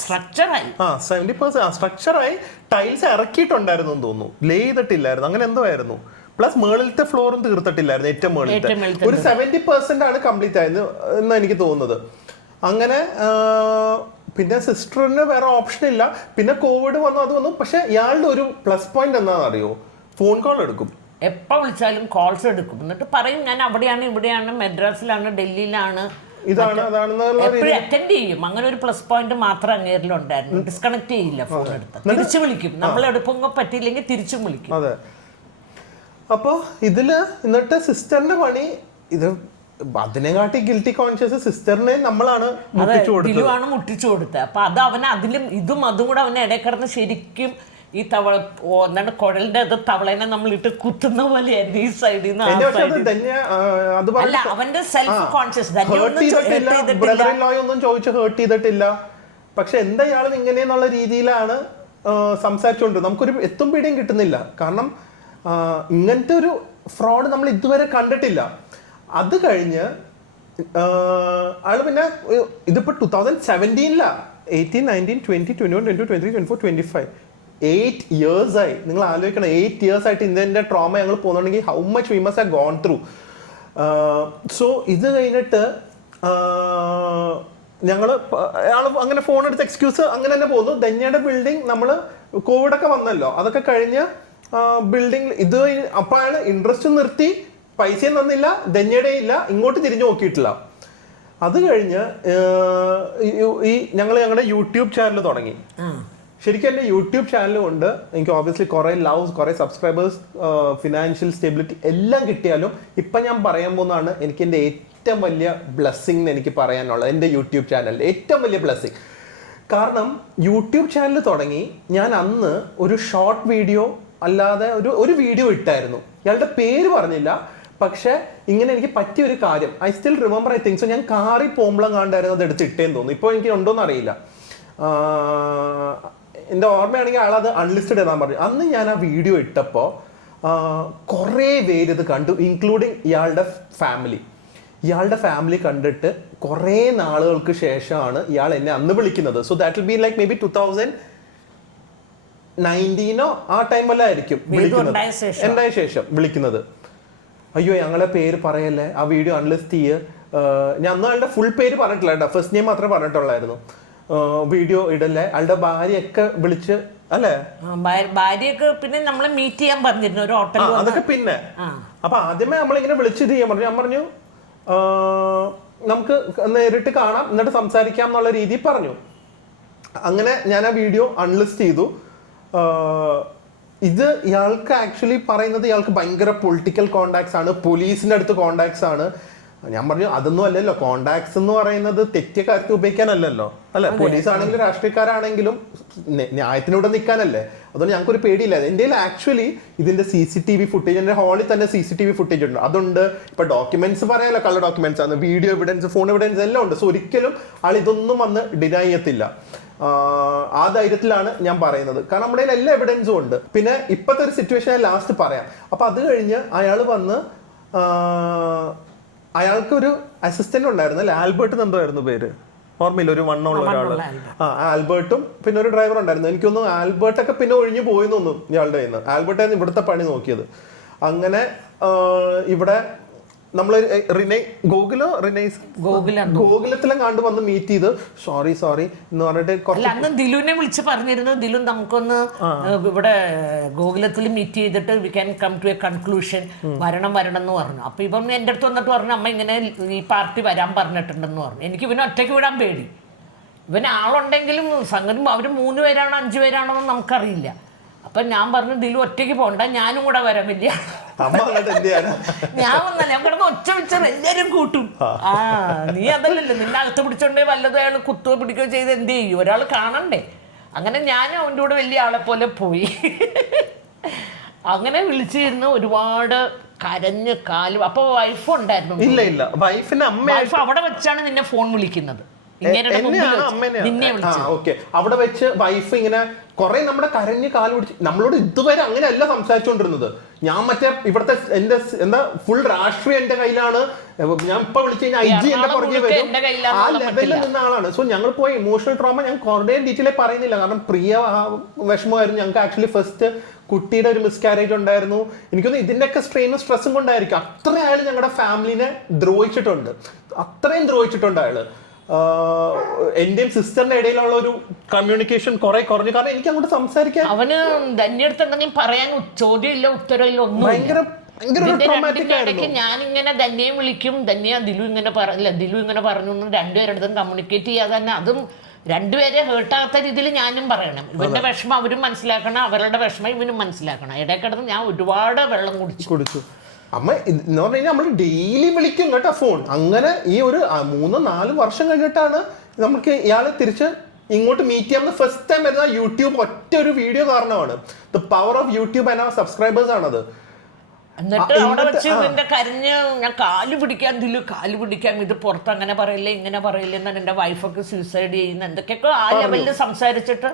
സ്ട്രക്ചറായി 70% സ്ട്രക്ചറായി. ടൈൽസ് ഇറക്കിയിട്ടുണ്ടായിരുന്നു എന്ന് തോന്നുന്നു, ലേ ചെയ്തിട്ടില്ലായിരുന്നു, അങ്ങനെ എന്തോ ആയിരുന്നു. പ്ലസ് മേളിലത്തെ ഫ്ലോറും തീർത്തിട്ടില്ലായിരുന്നു. ഏറ്റവും മേളിലത്തെ ഒരു 70% ആണ് കംപ്ലീറ്റ് ആയത് എന്നാണ് എനിക്ക് തോന്നുന്നത്. അങ്ങനെ പിന്നെ സിസ്റ്ററിന് വേറെ ഓപ്ഷൻ ഇല്ല. പിന്നെ കോവിഡ് വന്നു, അത് വന്നു. പക്ഷെ ഇയാളുടെ ഒരു പ്ലസ് പോയിന്റ് എന്താണെന്ന് അറിയോ, ഫോൺ കോൾ എടുക്കും. എപ്പോൾ വിളിച്ചാലും കോൾസ് എടുക്കും. എന്നിട്ട് പറയും ഞാൻ അവിടെയാണ്, ഇവിടെയാണ്, മദ്രാസിലാണ്, ഡൽഹിയിലാണ്, ഇതാണ് എപ്പോഴും അറ്റൻഡ് ചെയ്യും. അങ്ങനെ ഒരു പ്ലസ് പോയിന്റ് മാത്രം അങ്ങേരിലുണ്ടായിരുന്നു. ഡിസ്കണക്ട് ചെയ്യില്ല, ഫോൺ എടുത്ത് തിരിച്ചു വിളിക്കും. നമ്മൾ എടുക്കുമ്പോൾ പറ്റിയില്ലെങ്കിൽ തിരിച്ചും വിളിക്കും. അതെ. അപ്പോൾ ഇതില് എന്നിട്ട് സിസ്റ്ററിന്റെ പണി ഇത് അതിനെക്കാട്ടി ഗിൽറ്റി കോൺഷ്യസ് സിസ്റ്ററിനെ നമ്മളാണ് മുട്ടിച്ചു കൊടുത്തത്. അപ്പൊ അത് അവന് അതിലും അതും കൂടെ അവനെ ഇടയിൽ കിടന്ന് ശരിക്കും ഈ തവള എന്താണ് കുഴലിന്റെ അത് തവളനെ നമ്മളിട്ട് കുത്തുന്ന പോലെയായിരുന്നു ഈ സൈഡിൽ നിന്ന്. അല്ല, അവന്റെ സെൽഫ് കോൺഷ്യസ് ഒന്നും ചോദിച്ചു ഹേർട്ട് ചെയ്തിട്ടില്ല. പക്ഷെ എന്താ ഇയാൾ ഇങ്ങനെയെന്നുള്ള രീതിയിലാണ് സംസാരിച്ചുകൊണ്ട് നമുക്കൊരു എത്തും പിടിയും കിട്ടുന്നില്ല. കാരണം ഇങ്ങനത്തെ ഒരു ഫ്രോഡ് നമ്മൾ ഇതുവരെ കണ്ടിട്ടില്ല. അത് കഴിഞ്ഞ് ആള് പിന്നെ ഇതിപ്പോ 2017 18, 19, 20, 21, 22, 23, 24, 25 8 years ആയി. നിങ്ങൾ ആലോചിക്കണം, 8 years ആയിട്ട് ഇതിന്റെ ട്രോമ ഞങ്ങൾ പോകുന്നുണ്ടെങ്കിൽ how much we must have gone through. So ഇത് കഴിഞ്ഞിട്ട് ഞങ്ങൾ അങ്ങനെ ഫോൺ എടുത്ത് എക്സ്ക്യൂസ് അങ്ങനെ തന്നെ പോകുന്നു. ധന്യയുടെ ബിൽഡിംഗ് നമ്മൾ കോവിഡൊക്കെ വന്നല്ലോ, അതൊക്കെ കഴിഞ്ഞ് ബിൽഡിംഗ് ഇത് അപ്പോഴാണ് ഇൻട്രസ്റ്റ് നിർത്തി, പൈസയും തന്നില്ല, ധന്യയുടെ ഇല്ല, ഇങ്ങോട്ട് തിരിഞ്ഞു നോക്കിയിട്ടില്ല. അത് കഴിഞ്ഞ് ഞങ്ങളുടെ യൂട്യൂബ് ചാനൽ തുടങ്ങി. ശരിക്കും എൻ്റെ യൂട്യൂബ് ചാനൽ കൊണ്ട് എനിക്ക് ഓബ്വിയസ്ലി കുറേ ലവ്സ്, കുറേ സബ്സ്ക്രൈബേഴ്സ്, ഫിനാൻഷ്യൽ സ്റ്റെബിലിറ്റി എല്ലാം കിട്ടിയാലും ഇപ്പം ഞാൻ പറയാൻ പോകുന്നതാണ് എനിക്ക് എൻ്റെ ഏറ്റവും വലിയ ബ്ലെസ്സിങ് എന്ന് എനിക്ക് പറയാനുള്ളത്. എൻ്റെ യൂട്യൂബ് ചാനലിൽ ഏറ്റവും വലിയ ബ്ലെസ്സിങ്. കാരണം യൂട്യൂബ് ചാനൽ തുടങ്ങി ഞാൻ അന്ന് ഒരു ഷോർട്ട് വീഡിയോ അല്ലാതെ ഒരു വീഡിയോ ഇട്ടായിരുന്നു. ഇയാളുടെ പേര് പറഞ്ഞില്ല, പക്ഷെ ഇങ്ങനെ എനിക്ക് പറ്റിയ ഒരു കാര്യം I still remember. I think so ഞാൻ കാറി പോകുമ്പോഴും കണ്ടായിരുന്നു അത് എടുത്തിട്ടേന്ന് തോന്നുന്നു. ഇപ്പോൾ എനിക്ക് ഉണ്ടോയെന്ന് അറിയില്ല. എൻ്റെ ഓർമ്മയാണെങ്കിൽ ആളത് അൺലിസ്റ്റഡ് എഴുതാൻ പറഞ്ഞു. അന്ന് ഞാൻ ആ വീഡിയോ ഇട്ടപ്പോൾ കുറേ പേര് ഇത് കണ്ടു, ഇൻക്ലൂഡിങ് ഇയാളുടെ ഫാമിലി. ഇയാളുടെ ഫാമിലി കണ്ടിട്ട് കുറേ നാളുകൾക്ക് ശേഷമാണ് ഇയാൾ എന്നെ അന്ന് വിളിക്കുന്നത്. So that will be like may be 2019 ആ ടൈമിലായിരിക്കും വിളിക്കുന്നത്, ഉണ്ടായ ശേഷം വിളിക്കുന്നത്. അയ്യോ ഞങ്ങളെ പേര് പറയല്ലേ, ആ വീഡിയോ അൺലിസ്റ്റ് ചെയ്യ്. ഞാൻ അന്ന് ആളുടെ ഫുൾ പേര് പറഞ്ഞിട്ടില്ല കേട്ടോ, ഫസ്റ്റ് നെയിം മാത്രമേ പറഞ്ഞിട്ടുള്ളായിരുന്നു. വീഡിയോ ഇടല്ലേ. ആളുടെ ഭാര്യയൊക്കെ വിളിച്ച് അല്ലേ, ഭാര്യയൊക്കെ പിന്നെ നമ്മളെ മീറ്റ് ചെയ്യാൻ പറഞ്ഞിരുന്നു ഒരു ഹോട്ടലിൽ. അതൊക്കെ പിന്നെ. അപ്പൊ ആദ്യമേ നമ്മളിങ്ങനെ വിളിച്ച് ഇത് ചെയ്യാൻ പറഞ്ഞു. ഞാൻ പറഞ്ഞു നമുക്ക് നേരിട്ട് കാണാം എന്നിട്ട് സംസാരിക്കാം എന്നുള്ള രീതിയിൽ പറഞ്ഞു. അങ്ങനെ ഞാൻ ആ വീഡിയോ അൺലിസ്റ്റ് ചെയ്തു. ഇത് ഇയാൾക്ക് ആക്ച്വലി പറയുന്നത് ഇയാൾക്ക് ഭയങ്കര പൊളിറ്റിക്കൽ കോണ്ടാക്ട്സ് ആണ്, പോലീസിന്റെ അടുത്ത് കോണ്ടാക്ട്സ് ആണ്. ഞാൻ പറഞ്ഞു അതൊന്നും അല്ലല്ലോ, കോണ്ടാക്ട്സ് എന്ന് പറയുന്നത് തെറ്റിയ കാര്യത്തിൽ ഉപയോഗിക്കാനല്ലല്ലോ, അല്ലെ? പോലീസ് ആണെങ്കിലും രാഷ്ട്രീയക്കാരാണെങ്കിലും ന്യായത്തിനൂടെ നിൽക്കാനല്ലേ. അതുകൊണ്ട് ഞങ്ങൾക്കൊരു പേടിയില്ല. എൻ്റെ ആക്ച്വലി ഇതിന്റെ CCTV ഫുട്ടേജ്, എൻ്റെ ഹാളിൽ തന്നെ CCTV ഫുട്ടേജ് ഉണ്ട്. അതുണ്ട്. ഇപ്പൊ ഡോക്യുമെന്റ്സ് പറയാലോ, കളർ ഡോക്യുമെന്റ്സ് ആണ്, വീഡിയോ എവിഡൻസ്, ഫോൺ എവിഡൻസ് എല്ലാം ഉണ്ട്. സോ ഒരിക്കലും ആൾ ഇതൊന്നും വന്ന് ഡിനൈ ചെയ്യത്തില്ല. ആ ധൈര്യത്തിലാണ് ഞാൻ പറയുന്നത്. കാരണം നമ്മുടെ കയ്യിൽ എല്ലാ എവിഡൻസും ഉണ്ട്. പിന്നെ ഇപ്പോഴത്തെ ഒരു സിറ്റുവേഷൻ ലാസ്റ്റ് പറയാം. അപ്പൊ അത് കഴിഞ്ഞ് അയാൾ വന്ന് അയാൾക്കൊരു അസിസ്റ്റന്റ് ഉണ്ടായിരുന്നു അല്ലെ, ആൽബർട്ട് എന്തായിരുന്നു പേര്, ഓർമ്മയില്ല, ഒരു വണ്ണമുള്ള ഒരാള്. ആൽബർട്ടും പിന്നെ ഒരു ഡ്രൈവർ ഉണ്ടായിരുന്നു. എനിക്കൊന്നും ആൽബർട്ടൊക്കെ പിന്നെ ഒഴിഞ്ഞു പോയി തോന്നും ഇയാളുടെ കയ്യിൽ നിന്ന്. ആൽബർട്ടായിരുന്നു ഇവിടുത്തെ പണി നോക്കിയത്. അങ്ങനെ ഇവിടെ നമ്മൾ ഗോകുലത്തിലും കണ്ടു വന്ന് മീറ്റ് ചെയ്ത് സോറി എന്ന് പറഞ്ഞിട്ട് അന്ന് ദിലുവിനെ വിളിച്ച് പറഞ്ഞിരുന്നു, ദിലു നമുക്കൊന്ന് ഇവിടെ ഗോകുലത്തിൽ മീറ്റ് ചെയ്തിട്ട് we can come to a conclusion, വരണം എന്ന് പറഞ്ഞു. അപ്പൊ ഇവൻ എൻ്റെ അടുത്ത് വന്നിട്ട് പറഞ്ഞു അമ്മ ഇങ്ങനെ ഈ പാർട്ടി വരാൻ പറഞ്ഞിട്ടുണ്ടെന്ന് പറഞ്ഞു. എനിക്ക് ഇവനെ ഒറ്റയ്ക്ക് വിടാൻ പേടി. ഇവന് ആളുണ്ടെങ്കിലും സംഗതി അവർ 3 പേരാണോ 5 പേരാണോ എന്ന് നമുക്കറിയില്ല. അപ്പൊ ഞാൻ പറഞ്ഞു ദിലു ഒറ്റയ്ക്ക് പോണ്ട, ഞാനും കൂടെ വരാൻ. വലിയ ഞാൻ വന്നല്ല, ഞാൻ കിടന്ന് ഒച്ച വെച്ചാൽ എല്ലാരും കൂട്ടും. നീ അതല്ലല്ലോ, നിന്നെ അകത്ത് പിടിച്ചോണ്ടേ വല്ലതും അയാൾ കുത്തുകയോ പിടിക്കുകയോ ചെയ്ത് എന്ത് ചെയ്യും, ഒരാൾ കാണണ്ടേ. അങ്ങനെ ഞാനും അവൻ്റെ കൂടെ വലിയ ആളെ പോലെ പോയി. അങ്ങനെ വിളിച്ചിരുന്ന് ഒരുപാട് കരഞ്ഞ് കാലും. അപ്പൊ വൈഫ് ഉണ്ടായിരുന്നു. ഇല്ല വൈഫിന്റെ അമ്മ. വൈഫ് അവിടെ വെച്ചാണ് നിന്നെ ഫോൺ വിളിക്കുന്നത്. അവിടെ വെച്ച് വൈഫ് ഇങ്ങനെ കുറെ നമ്മുടെ കരഞ്ഞ് കാല് പിടിച്ച് നമ്മളോട് ഇതുവരെ അങ്ങനെയല്ല സംസാരിച്ചുകൊണ്ടിരുന്നത്. ഞാൻ മറ്റേ ഇവിടുത്തെ എന്റെ എന്താ ഫുൾ രാഷ്ട്രീയം എന്റെ കയ്യിലാണ്, ഞാൻ ഇപ്പൊ വിളിച്ചു കഴിഞ്ഞാൽ IG എന്റെ പുറകെ വരും, ആ ലെവലിൽ നിന്ന ആളാണ്. സോ ഞങ്ങൾ പോയി ഇമോഷണൽ ട്രോമ ഞാൻ കുറേ ഡീറ്റെയിൽ പറയുന്നില്ല, കാരണം പ്രിയ വിഷമമായിരുന്നു ഞങ്ങൾക്ക്. ആക്ച്വലി ഫസ്റ്റ് കുട്ടിയുടെ ഒരു മിസ്കാരേജ് ഉണ്ടായിരുന്നു. എനിക്കൊന്ന് ഇതിന്റെയൊക്കെ സ്ട്രെയിനും സ്ട്രെസ്സും കൊണ്ടായിരിക്കും അത്ര അയാൾ ഞങ്ങളുടെ ഫാമിലിനെ ദ്രോഹിച്ചിട്ടുണ്ട്, അത്രയും ദ്രോഹിച്ചിട്ടുണ്ട് അയാള്. എന്റെയും സിസ്റ്ററിന്റെ ഇടയിലുള്ള ഒരു കമ്മ്യൂണിക്കേഷൻ കുറെ കുറഞ്ഞു. കാരണം എനിക്ക് അങ്ങോട്ട് സംസാരിക്കാൻ അവന് ധന്യടുത്ത് എന്തെങ്കിലും പറയാൻ ചോദ്യമില്ല, ഉത്തരവില്ല, ഒന്നും. ഞാനിങ്ങനെ ധന്യയും വിളിക്കും, ധന്യ ദിലു ഇങ്ങനെ ദിലു ഇങ്ങനെ പറഞ്ഞു എന്ന് രണ്ടുപേരുടെ കമ്മ്യൂണിക്കേറ്റ് ചെയ്യാതെ തന്നെ അതും രണ്ടുപേരെ ഹേർട്ടാകാത്ത രീതിയിൽ ഞാനും പറയണം. ഇവന്റെ വിഷമം അവരും മനസ്സിലാക്കണം, അവരുടെ വിഷമം ഇവനും മനസ്സിലാക്കണം. ഇടയ്ക്കിടന്ന് ഞാൻ ഒരുപാട് വെള്ളം കുടിച്ചു. അമ്മ എന്ന് പറഞ്ഞു കഴിഞ്ഞാൽ നമ്മൾ ഡെയിലി വിളിക്കും കേട്ടോ ഫോൺ. അങ്ങനെ ഈ ഒരു 3-4 വർഷം കഴിഞ്ഞിട്ടാണ് നമുക്ക് ഇയാളെ തിരിച്ച് ഇങ്ങോട്ട് മീറ്റ് ചെയ്യാൻ ഫസ്റ്റ് ടൈം വരുന്ന യൂട്യൂബ് ഒറ്റ ഒരു വീഡിയോ കാരണമാണ്. The power of YouTube and subscribers ആണത്. എന്നിട്ട് അവിടെ വെച്ച് ഇവന്റെ കരഞ്ഞ് ഞാൻ കാല് പിടിക്കാൻ ഇത് പുറത്ത് അങ്ങനെ പറയില്ലേ ഇങ്ങനെ പറയില്ലേ എന്നാണ് എൻ്റെ വൈഫൊക്കെ സൂസൈഡ് ചെയ്യുന്ന എന്തൊക്കെയൊക്കെ ആ ലെവലിൽ സംസാരിച്ചിട്ട്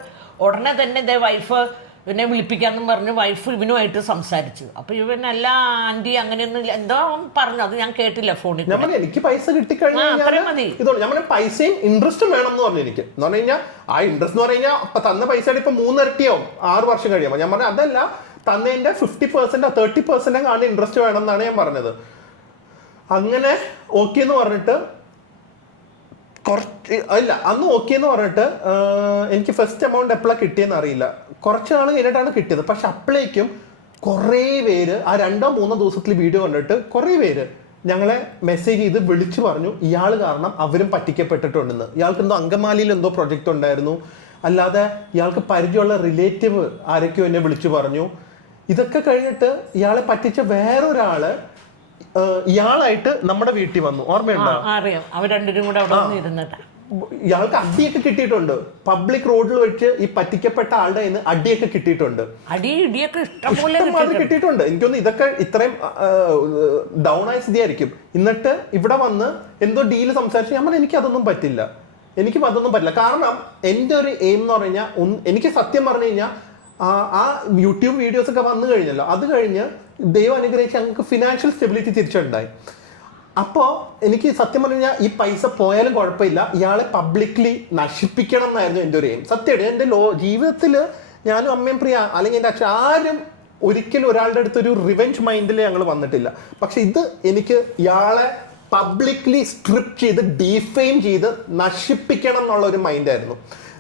ഉടനെ തന്നെ ഇതേ വൈഫ് ഇവനെ വിളിപ്പിക്കാന്നും പറഞ്ഞ് വൈഫ് ഇവനുമായിട്ട് സംസാരിച്ചു. അപ്പൊ ഇവനല്ല ആന്റി അങ്ങനെയൊന്നും എന്തോ പറഞ്ഞു, അത് ഞാൻ കേട്ടില്ല ഫോണിൽ. എനിക്ക് പൈസ കിട്ടിക്കഴിഞ്ഞാൽ പൈസയും ഇൻട്രസ്റ്റും വേണം എന്ന് പറഞ്ഞു. എനിക്ക് എന്ന് പറഞ്ഞു കഴിഞ്ഞാൽ ആ ഇൻട്രസ്റ്റ് എന്ന് പറഞ്ഞു കഴിഞ്ഞാൽ അപ്പൊ തന്ന പൈസയുടെ ഇപ്പൊ 3 ഇരട്ടിയാവും 6 വർഷം കഴിയുമ്പോൾ. ഞാൻ പറഞ്ഞു അതല്ല, തന്നതിന്റെ 50% 30% ആണ് ഇൻട്രസ്റ്റ് വേണം എന്നാണ് ഞാൻ പറഞ്ഞത്. അങ്ങനെ ഓക്കെ എന്ന് പറഞ്ഞിട്ട് കുറച്ച് അല്ല അന്ന് ഓക്കെ എന്ന് പറഞ്ഞിട്ട് എനിക്ക് ഫസ്റ്റ് എമൗണ്ട് എപ്പോഴാണ് കിട്ടിയെന്ന് അറിയില്ല, കുറച്ച് നാൾ കഴിഞ്ഞിട്ടാണ് കിട്ടിയത്. പക്ഷെ അപ്പോഴേക്കും കുറേ പേര് ആ 2-3 ദിവസത്തിൽ വീഡിയോ കണ്ടിട്ട് കുറേ പേര് ഞങ്ങളെ മെസ്സേജ് ചെയ്ത് വിളിച്ചു പറഞ്ഞു ഇയാൾ കാരണം അവരും പറ്റിക്കപ്പെട്ടിട്ടുണ്ടെന്ന്. ഇയാൾക്ക് എന്തോ അങ്കമാലിയിൽ എന്തോ പ്രൊജക്റ്റ് ഉണ്ടായിരുന്നു, അല്ലാതെ ഇയാൾക്ക് പരിചയമുള്ള റിലേറ്റീവ് ആരൊക്കെയോ എന്നെ വിളിച്ചു പറഞ്ഞു. ഇതൊക്കെ കഴിഞ്ഞിട്ട് ഇയാളെ പറ്റിച്ച വേറൊരാള് ഇയാളായിട്ട് നമ്മുടെ വീട്ടിൽ വന്നു, ഓർമ്മയുണ്ടോ? ഇയാൾക്ക് അടിയൊക്കെ കിട്ടിയിട്ടുണ്ട്, പബ്ലിക് റോഡിൽ വെച്ച് ഈ പറ്റിക്കപ്പെട്ട ആളുടെ കയ്യിൽ നിന്ന് അടിയൊക്കെ കിട്ടിയിട്ടുണ്ട്, കിട്ടിയിട്ടുണ്ട്. എനിക്കൊന്ന് ഇതൊക്കെ ഇത്രയും ഡൗൺ ആയ സ്ഥിതിയായിരിക്കും. എന്നിട്ട് ഇവിടെ വന്ന് എന്തോ ഡീല് സംസാരിച്ചു. ഞാൻ പറഞ്ഞു എനിക്ക് അതൊന്നും പറ്റില്ല, കാരണം എൻ്റെ ഒരു എയിം എന്ന് പറഞ്ഞു കഴിഞ്ഞാൽ എനിക്ക് സത്യം പറഞ്ഞു കഴിഞ്ഞാൽ ആ യൂട്യൂബ് വീഡിയോസ് ഒക്കെ വന്നു കഴിഞ്ഞല്ലോ, അത് കഴിഞ്ഞ് ദൈവം അനുഗ്രഹിച്ച് ഞങ്ങൾക്ക് ഫിനാൻഷ്യൽ സ്റ്റെബിലിറ്റി തിരിച്ചുണ്ടായി. അപ്പോൾ എനിക്ക് സത്യം പറഞ്ഞു കഴിഞ്ഞാൽ ഈ പൈസ പോയാലും കുഴപ്പമില്ല, ഇയാളെ പബ്ലിക്ലി നശിപ്പിക്കണം എന്നായിരുന്നു എൻ്റെ ഒരു എയിം. സത്യമായിട്ട് എൻ്റെ ജീവിതത്തിൽ ഞാനും അമ്മയും പ്രിയ അല്ലെങ്കിൽ എൻ്റെ അച്ഛൻ ആരും ഒരിക്കലും ഒരാളുടെ അടുത്തൊരു റിവെഞ്ച് മൈൻഡിൽ ഞങ്ങൾ വന്നിട്ടില്ല. പക്ഷെ ഇത് എനിക്ക് ഇയാളെ പബ്ലിക്ലി സ്ട്രിപ്പ് ചെയ്ത് ഡീഫെയിം ചെയ്ത് നശിപ്പിക്കണം എന്നുള്ള ഒരു മൈൻഡായിരുന്നു.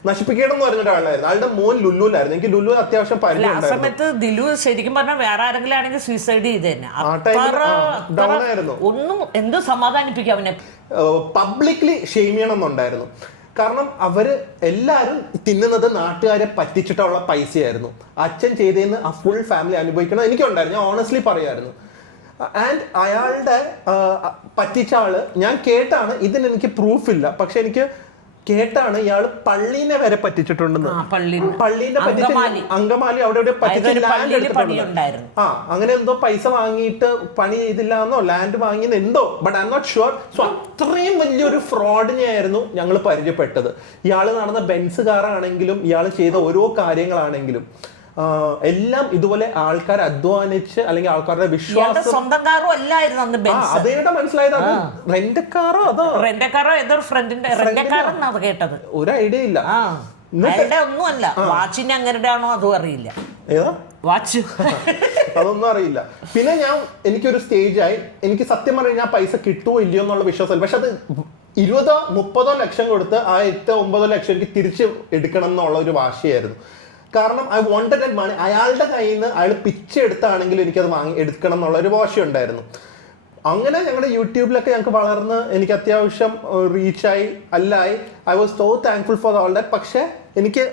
നശിപ്പിക്കണം എന്ന് പറഞ്ഞ ഒരാളായിരുന്നു. ആളുടെ മോൻ ലുലുലായിരുന്നു. എനിക്ക് ലുലു അത്യാവശ്യം ആ പരിചയം സമയത്ത് ദിലു ശരിക്കും പറഞ്ഞാൽ വേറെ ആരെങ്കിലും ആണെങ്കിൽ സൂയിസൈഡ് ചെയ്തേനെ. ഡൗൺ ആയിരുന്നു. ഒന്നും എന്ത് സമാധാനിപ്പിക്കും അവനെ. പബ്ലിക്ലി ഷെയിം ചെയ്യണമെന്നുണ്ടായിരുന്നു. കാരണം അവര് എല്ലാരും തിന്നുന്നത് നാട്ടുകാരെ പറ്റിച്ചിട്ടുള്ള പൈസയായിരുന്നു. അച്ഛൻ ചെയ്തതെന്ന് ആ ഫുൾ ഫാമിലി അനുഭവിക്കണം എനിക്കുണ്ടായിരുന്നു. ഞാൻ ഓണസ്റ്റ്ലി പറയായിരുന്നു. ആൻഡ് അയാളുടെ പറ്റിച്ച ആള് ഞാൻ കേട്ടാണ്, ഇതിന് എനിക്ക് പ്രൂഫില്ല, പക്ഷെ എനിക്ക് കേട്ടാണ് ഇയാള് പള്ളീനെ വരെ പറ്റിച്ചിട്ടുണ്ടെന്ന്. പള്ളീനെ പറ്റിച്ച് അങ്കമാലി അവിടെ പറ്റിച്ച് ലാൻഡ് എടുത്തിട്ടുണ്ട്. അങ്ങനെ എന്തോ പൈസ വാങ്ങിയിട്ട് പണി ചെയ്തില്ല എന്നോ ലാൻഡ് വാങ്ങിയെന്ന് എന്തോ, but I am not sure. So അത്രയും വലിയൊരു ഫ്രോഡിനെ ആയിരുന്നു ഞങ്ങൾ പരിചയപ്പെട്ടത്. ഇയാള് നടന്ന ബെൻസ് കാറാണെങ്കിലും ഇയാൾ ചെയ്ത ഓരോ കാര്യങ്ങളാണെങ്കിലും എല്ലാം ഇതുപോലെ ആൾക്കാർ അധ്വാനിച്ച് അല്ലെങ്കിൽ ആൾക്കാരുടെ വിശ്വാസം. സ്വന്തം കാറും അല്ലായിരുന്നു അതേടെ മനസ്സിലായത്. അത് റെന്റക്കാറോ അതോ ഏതോ ഫ്രണ്ടിന്റെ റെന്റക്കാരെന്നാണ് കേട്ടത്. ഒരു ഐഡിയ ഇല്ല. ഒന്നുമല്ല, വാച്ചിന് അങ്ങനെ ആണോ അതും അറിയില്ല. ഏതാ വാച്ച് അതൊന്നും അറിയില്ല. പിന്നെ എനിക്കൊരു സ്റ്റേജായി, എനിക്ക് സത്യം പറഞ്ഞു കഴിഞ്ഞാൽ പൈസ കിട്ടുമോ ഇല്ലയോ എന്നുള്ള വിശ്വാസമില്ല. പക്ഷെ അത് 20-30 ലക്ഷം കൊടുത്ത് ആ 8-9 ലക്ഷം എനിക്ക് തിരിച്ച് എടുക്കണം എന്നുള്ള ഒരു വാശിയായിരുന്നു. കാരണം ഐ വാണ്ടഡ് ദാറ്റ് മണി. അയാളുടെ കയ്യിൽ നിന്ന് അയാൾ പിച്ചെടുത്താണെങ്കിൽ എനിക്കത് എടുക്കണം എന്നുള്ള ഒരു വാശി ഉണ്ടായിരുന്നു. അങ്ങനെ ഞങ്ങളുടെ യൂട്യൂബിലൊക്കെ ഞങ്ങൾക്ക് വളർന്ന് എനിക്ക് അത്യാവശ്യം റീച്ചായി അല്ലായി. I was so thankful for all that. പക്ഷേ എനിക്ക്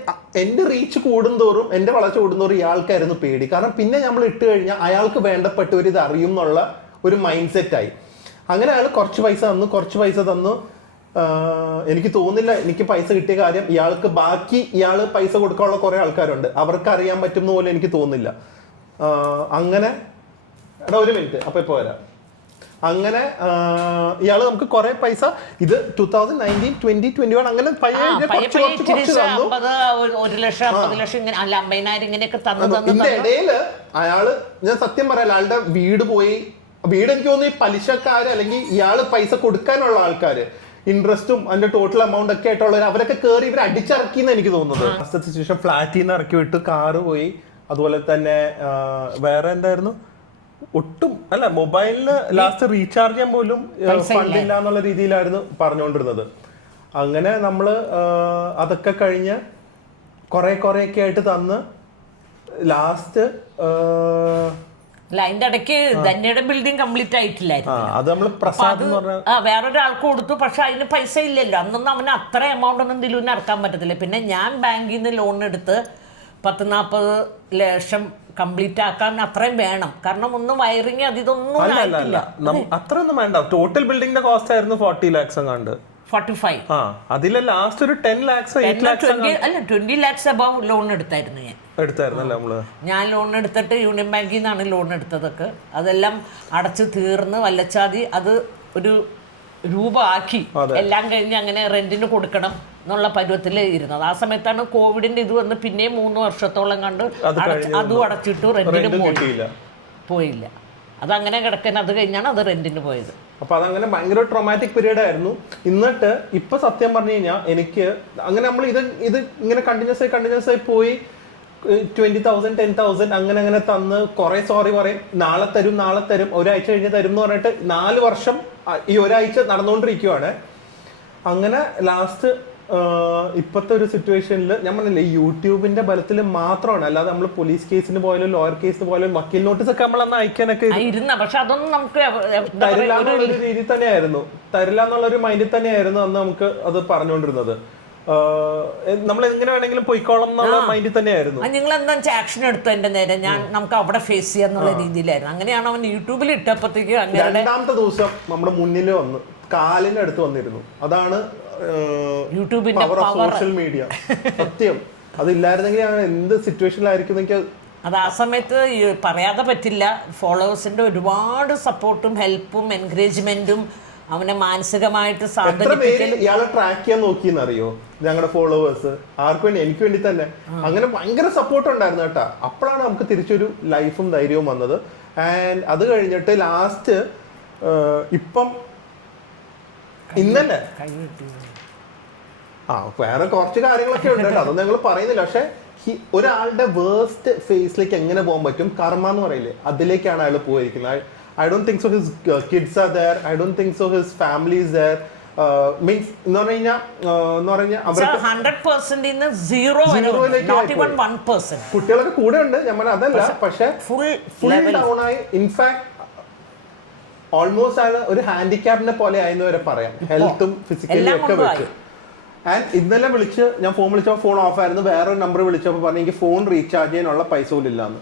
എൻ്റെ റീച്ച് കൂടുന്തോറും, എൻ്റെ വളർച്ച കൂടുന്തോറും ഇയാൾക്കായിരുന്നു പേടി. കാരണം പിന്നെ നമ്മൾ ഇട്ട് കഴിഞ്ഞാൽ അയാൾക്ക് വേണ്ടപ്പെട്ടവർ ഇത് അറിയും എന്നുള്ള ഒരു മൈൻഡ് സെറ്റായി. അങ്ങനെ അയാൾ കുറച്ച് പൈസ തന്നു. എനിക്ക് തോന്നുന്നില്ല എനിക്ക് പൈസ കിട്ടിയ കാര്യം. ഇയാള് പൈസ കൊടുക്കാനുള്ള കുറെ ആൾക്കാരുണ്ട്, അവർക്ക് അറിയാൻ പറ്റുന്ന പോലെ എനിക്ക് തോന്നുന്നില്ല. അങ്ങനെ ഒരു മിനിറ്റ്, അപ്പൊ ഇപ്പൊ വരാം. അങ്ങനെ ഇയാള് നമുക്ക് കുറെ പൈസ, ഇത് 2019, 2021 അങ്ങനെ ഇതിന്റെ ഇടയില് അയാള്, ഞാൻ സത്യം പറയാം, അയാളുടെ വീട് എനിക്ക് തോന്നുന്നു ഈ പലിശക്കാര് അല്ലെങ്കിൽ ഇയാള് പൈസ കൊടുക്കാനുള്ള ആൾക്കാര്, ഇൻട്രസ്റ്റും അതിന്റെ ടോട്ടൽ എമൗണ്ട് ഒക്കെ ആയിട്ടുള്ളവർ, അവരൊക്കെ കയറി ഇവർ അടിച്ചിറക്കിന്ന് എനിക്ക് തോന്നുന്നത്. ശേഷം ഫ്ലാറ്റിൽ നിന്ന് ഇറക്കി വിട്ടു, കാറ് പോയി. അതുപോലെ തന്നെ വേറെ എന്തായിരുന്നു, ഒട്ടും അല്ല, മൊബൈലിന് ലാസ്റ്റ് റീചാർജ് ചെയ്യാൻ പോലും ഫണ്ടില്ല എന്നുള്ള രീതിയിലായിരുന്നു പറഞ്ഞുകൊണ്ടിരുന്നത്. അങ്ങനെ നമ്മള് അതൊക്കെ കഴിഞ്ഞ് കുറേയൊക്കെ ആയിട്ട് തന്ന് ലാസ്റ്റ് അതിന്റെ ഇടയ്ക്ക് ധന്യയുടെ ബിൽഡിംഗ് കംപ്ലീറ്റ് ആയിട്ടില്ലായിരുന്നു. വേറൊരാൾക്ക് കൊടുത്തു, പക്ഷെ അതിന് പൈസ ഇല്ലല്ലോ. അന്നൊന്നും അവന് അത്ര എമൗണ്ട് ഒന്നും ദിലുവിന് ഇറക്കാൻ പറ്റത്തില്ല. പിന്നെ ഞാൻ ബാങ്കിൽ നിന്ന് ലോൺ എടുത്ത് 10-40 ലക്ഷം കംപ്ലീറ്റ് ആക്കാൻ അത്രയും വേണം. കാരണം ഒന്നും വയറിങ് ഇതൊന്നും അത്രയൊന്നും വേണ്ട. ടോട്ടൽ ബിൽഡിംഗിന്റെ കോസ്റ്റ് ആയിരുന്നു 40 lakhs എങ്ങാണ്ട്. 45. അതിലെ ലാസ്റ്റ് ഒരു 10 lakhs 8 lakhs അല്ല 20 lakhs അബവ് ലോൺ എടുത്തായിരുന്നു ഞാൻ ലോൺ എടുത്തിട്ട് യൂണിയൻ ബാങ്കിൽ നിന്നാണ് ലോൺ എടുത്തതൊക്കെ. അതെല്ലാം അടച്ചു തീർന്ന് വല്ലച്ചാതി അത് ഒരു രൂപ ആക്കി എല്ലാം കഴിഞ്ഞ് അങ്ങനെ റെന്റിന് കൊടുക്കണം എന്നുള്ള പരുവത്തിൽ ഇരുന്നത്. ആ സമയത്താണ് കോവിഡിന്റെ ഇത് വന്ന് പിന്നെയും 3 വർഷത്തോളം കണ്ട് അതും അടച്ചിട്ടു, റെന്റിന് പോയില്ല. അതങ്ങനെ കിടക്കാൻ, അത് കഴിഞ്ഞാണ് അത് റെന്റിന് പോയത്. അപ്പൊ അതങ്ങനെ ഭയങ്കര ട്രോമാറ്റിക് പീരീഡ് ആയിരുന്നു. എന്നിട്ട് ഇപ്പൊ സത്യം പറഞ്ഞു കഴിഞ്ഞാൽ എനിക്ക് അങ്ങനെ നമ്മൾ ഇത് ഇങ്ങനെ കണ്ടിന്യൂസ് ആയി പോയി 20,000 10,000 അങ്ങനെ തന്ന് കുറെ സോറി പറയും, നാളെ തരും, ഒരാഴ്ച കഴിഞ്ഞ് തരും എന്ന് പറഞ്ഞിട്ട് 4 വർഷം ഈ ഒരാഴ്ച നടന്നുകൊണ്ടിരിക്കുവാണ്. അങ്ങനെ ലാസ്റ്റ് ഇപ്പോഴത്തെ ഒരു സിറ്റുവേഷനിൽ ഞാൻ പറഞ്ഞില്ലേ, യൂട്യൂബിന്റെ ബലത്തിൽ മാത്രമാണ്, അല്ലാതെ നമ്മൾ പോലീസ് കേസിന് പോയാലും ലോയർ കേസിന് പോയാലും വക്കീൽ നോട്ടീസ് ഒക്കെ നമ്മൾ അന്ന് അയക്കാനൊക്കെ തരില്ല എന്നുള്ളൊരു രീതി തന്നെയായിരുന്നു, തരില്ല എന്നുള്ളൊരു മൈൻഡിൽ തന്നെയായിരുന്നു അന്ന് നമുക്ക് അത് പറഞ്ഞുകൊണ്ടിരുന്നത്. നമ്മൾ എങ്ങനെ വേണമെങ്കിലും പോയിക്കോളം എന്നുള്ള മൈൻഡിൽ തന്നെയായിരുന്നു. നിങ്ങൾ എന്താ വെച്ചാൽ ആക്ഷൻ എടുത്തു എന്റെ നേരെ, നമുക്ക് അവിടെ ഫേസ് ചെയ്യാന്നുള്ള രീതിയിലായിരുന്നു. അങ്ങനെയാണ് അവൻ യൂട്യൂബിൽ ഇട്ടപ്പോഴത്തേക്ക് 2ാമത്തെ ദിവസം നമ്മുടെ മുന്നിൽ വന്ന് കാലിന്റെ അടുത്ത് വന്നിരുന്നു. അതാണ് യൂട്യൂബിന്റെ സോഷ്യൽ മീഡിയ. സത്യം, അതില്ലായിരുന്നെങ്കിൽ എന്ത് സിറ്റുവേഷനിലായിരിക്കും എനിക്ക് അത് ആ സമയത്ത് പറയാതെ പറ്റില്ല. ഫോളോവേഴ്സിന്റെ ഒരുപാട് സപ്പോർട്ടും ഹെൽപ്പും എൻകറേജ്മെന്റും അവനെ മാനസികമായിട്ട് ഇയാളെ ട്രാക്ക് ചെയ്യാൻ നോക്കിയെന്നറിയോ ഞങ്ങളുടെ ഫോളോവേഴ്സ്, ആർക്ക് വേണ്ടി, എനിക്ക് വേണ്ടി തന്നെ. അങ്ങനെ ഭയങ്കര സപ്പോർട്ട് ഉണ്ടായിരുന്നു കേട്ടാ. അപ്പോഴാണ് നമുക്ക് തിരിച്ചൊരു ലൈഫും ധൈര്യവും വന്നത്. ആൻഡ് അത് കഴിഞ്ഞിട്ട് ലാസ്റ്റ് ഇപ്പം ഇന്നലെ വേറെ കുറച്ച് കാര്യങ്ങളൊക്കെ ഉണ്ട് കേട്ടോ, അതൊന്നും ഞങ്ങൾ പറയുന്നില്ല. പക്ഷെ ഒരാളുടെ വേസ്റ്റ് ഫേസിലേക്ക് എങ്ങനെ പോകാൻ പറ്റും, കർമ്മ എന്ന് പറയില്ലേ, അതിലേക്കാണ് അയാൾ പോയിരിക്കുന്നത്. I don't think so his kids are there. I don't think so his family is there. Means എന്ന് പറഞ്ഞാൽ അവർ 100% സീറോ കുട്ടികളൊക്കെ കൂടെ ഉണ്ട്, ഞാൻ അതല്ല, പക്ഷെ ഫുൾ ഡൗൺ ആയി. ഇൻഫാക്ട് ഓൾമോസ്റ്റ് ആണ് ഒരു ഹാൻഡിക്യാപ്പിനെ പോലെ ആയെന്ന് വരെ പറയാം, ഹെൽത്തും ഫിസിക്കലി ഒക്കെ വെച്ച്. ആൻഡ് ഇന്നലെ ഞാൻ ഫോൺ വിളിച്ചപ്പോൾ ഫോൺ ഓഫ് ആയിരുന്നു. വേറൊരു നമ്പർ വിളിച്ചപ്പോൾ പറഞ്ഞു എനിക്ക് ഫോൺ റീചാർജ് ചെയ്യാനുള്ള പൈസ പോലും ഇല്ലാന്ന്.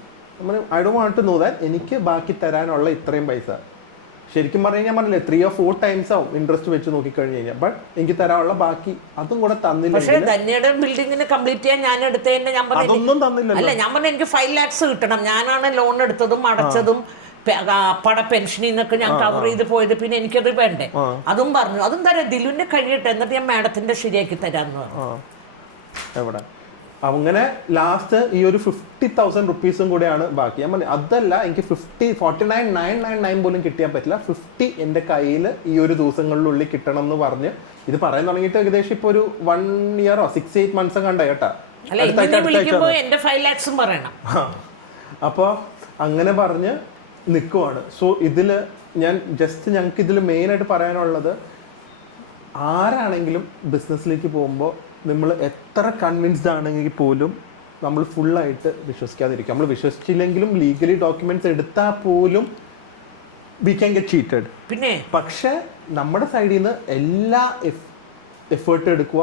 I don't want to know that. എനിക്ക് ബാക്കി തരാനുള്ള ഇത്രയും പൈസ ശരിക്കും പറഞ്ഞു കഴിഞ്ഞാൽ പറഞ്ഞില്ലേ 3 or 4 times ആവും ഇൻട്രസ്റ്റ് വെച്ച് നോക്കിക്കഴിഞ്ഞ് കഴിഞ്ഞാൽ. ബട്ട് എനിക്ക് തരാനുള്ള ബാക്കി അതും കൂടെ തന്നില്ല. ബിൽഡിങ്ങിന് കംപ്ലീറ്റ് ചെയ്യാൻ ഞാൻ എടുത്തതിന്റെ അതൊന്നും തന്നില്ല. അല്ല, ഞാൻ പറഞ്ഞു എനിക്ക് 5 lakhs കിട്ടണം. ഞാനാണ് ലോൺ എടുത്തതും അടച്ചതും പട പെൻഷനിൽ നിന്നൊക്കെ ഞാൻ കവർ ചെയ്ത് പോയത്. പിന്നെ എനിക്കത് വേണ്ടേ, അതും പറഞ്ഞു. അതും തരാം, ദിലുവിന്റെ കഴിയട്ടെ, എന്നിട്ട് ഞാൻ മാഡത്തിന്റെ ശരിയാക്കി തരാന്ന് പറഞ്ഞു. എവിടെ അങ്ങനെ ലാസ്റ്റ് ഈ ഒരു 50,000 rupees കൂടെയാണ് ബാക്കി. ഞാൻ പറഞ്ഞു അതല്ല, എനിക്ക് 49,999 പോലും കിട്ടിയാൻ പറ്റില്ല, 50 എൻ്റെ കയ്യിൽ ഈ ഒരു ദിവസങ്ങളിലുള്ളിൽ കിട്ടണം എന്ന് പറഞ്ഞ് ഇത് പറയാൻ തുടങ്ങിയിട്ട് ഏകദേശം ഇപ്പൊ ഒരു 1 year or 6-8 months കണ്ടായി കേട്ടാ. അപ്പൊ അങ്ങനെ പറഞ്ഞ് നിൽക്കുവാണ്. സോ ഇതില് ഞാൻ ജസ്റ്റ് ഞങ്ങൾക്ക് ഇതിൽ മെയിനായിട്ട് പറയാനുള്ളത്, ആരാണെങ്കിലും ബിസിനസ്സിലേക്ക് പോകുമ്പോൾ നമ്മൾ എത്ര കൺവിൻസ്ഡ് ആണെങ്കിൽ പോലും നമ്മൾ ഫുള്ളായിട്ട് വിശ്വസിക്കാതിരിക്കും. നമ്മൾ വിശ്വസിച്ചില്ലെങ്കിലും ലീഗലി ഡോക്യുമെന്റ്സ് എടുത്താൽ പോലും വി ക്യാൻ ഗെറ്റ് ചീറ്റഡ്. പിന്നെ പക്ഷെ നമ്മുടെ സൈഡിൽ നിന്ന് എല്ലാ എഫേർട്ട് എടുക്കുക,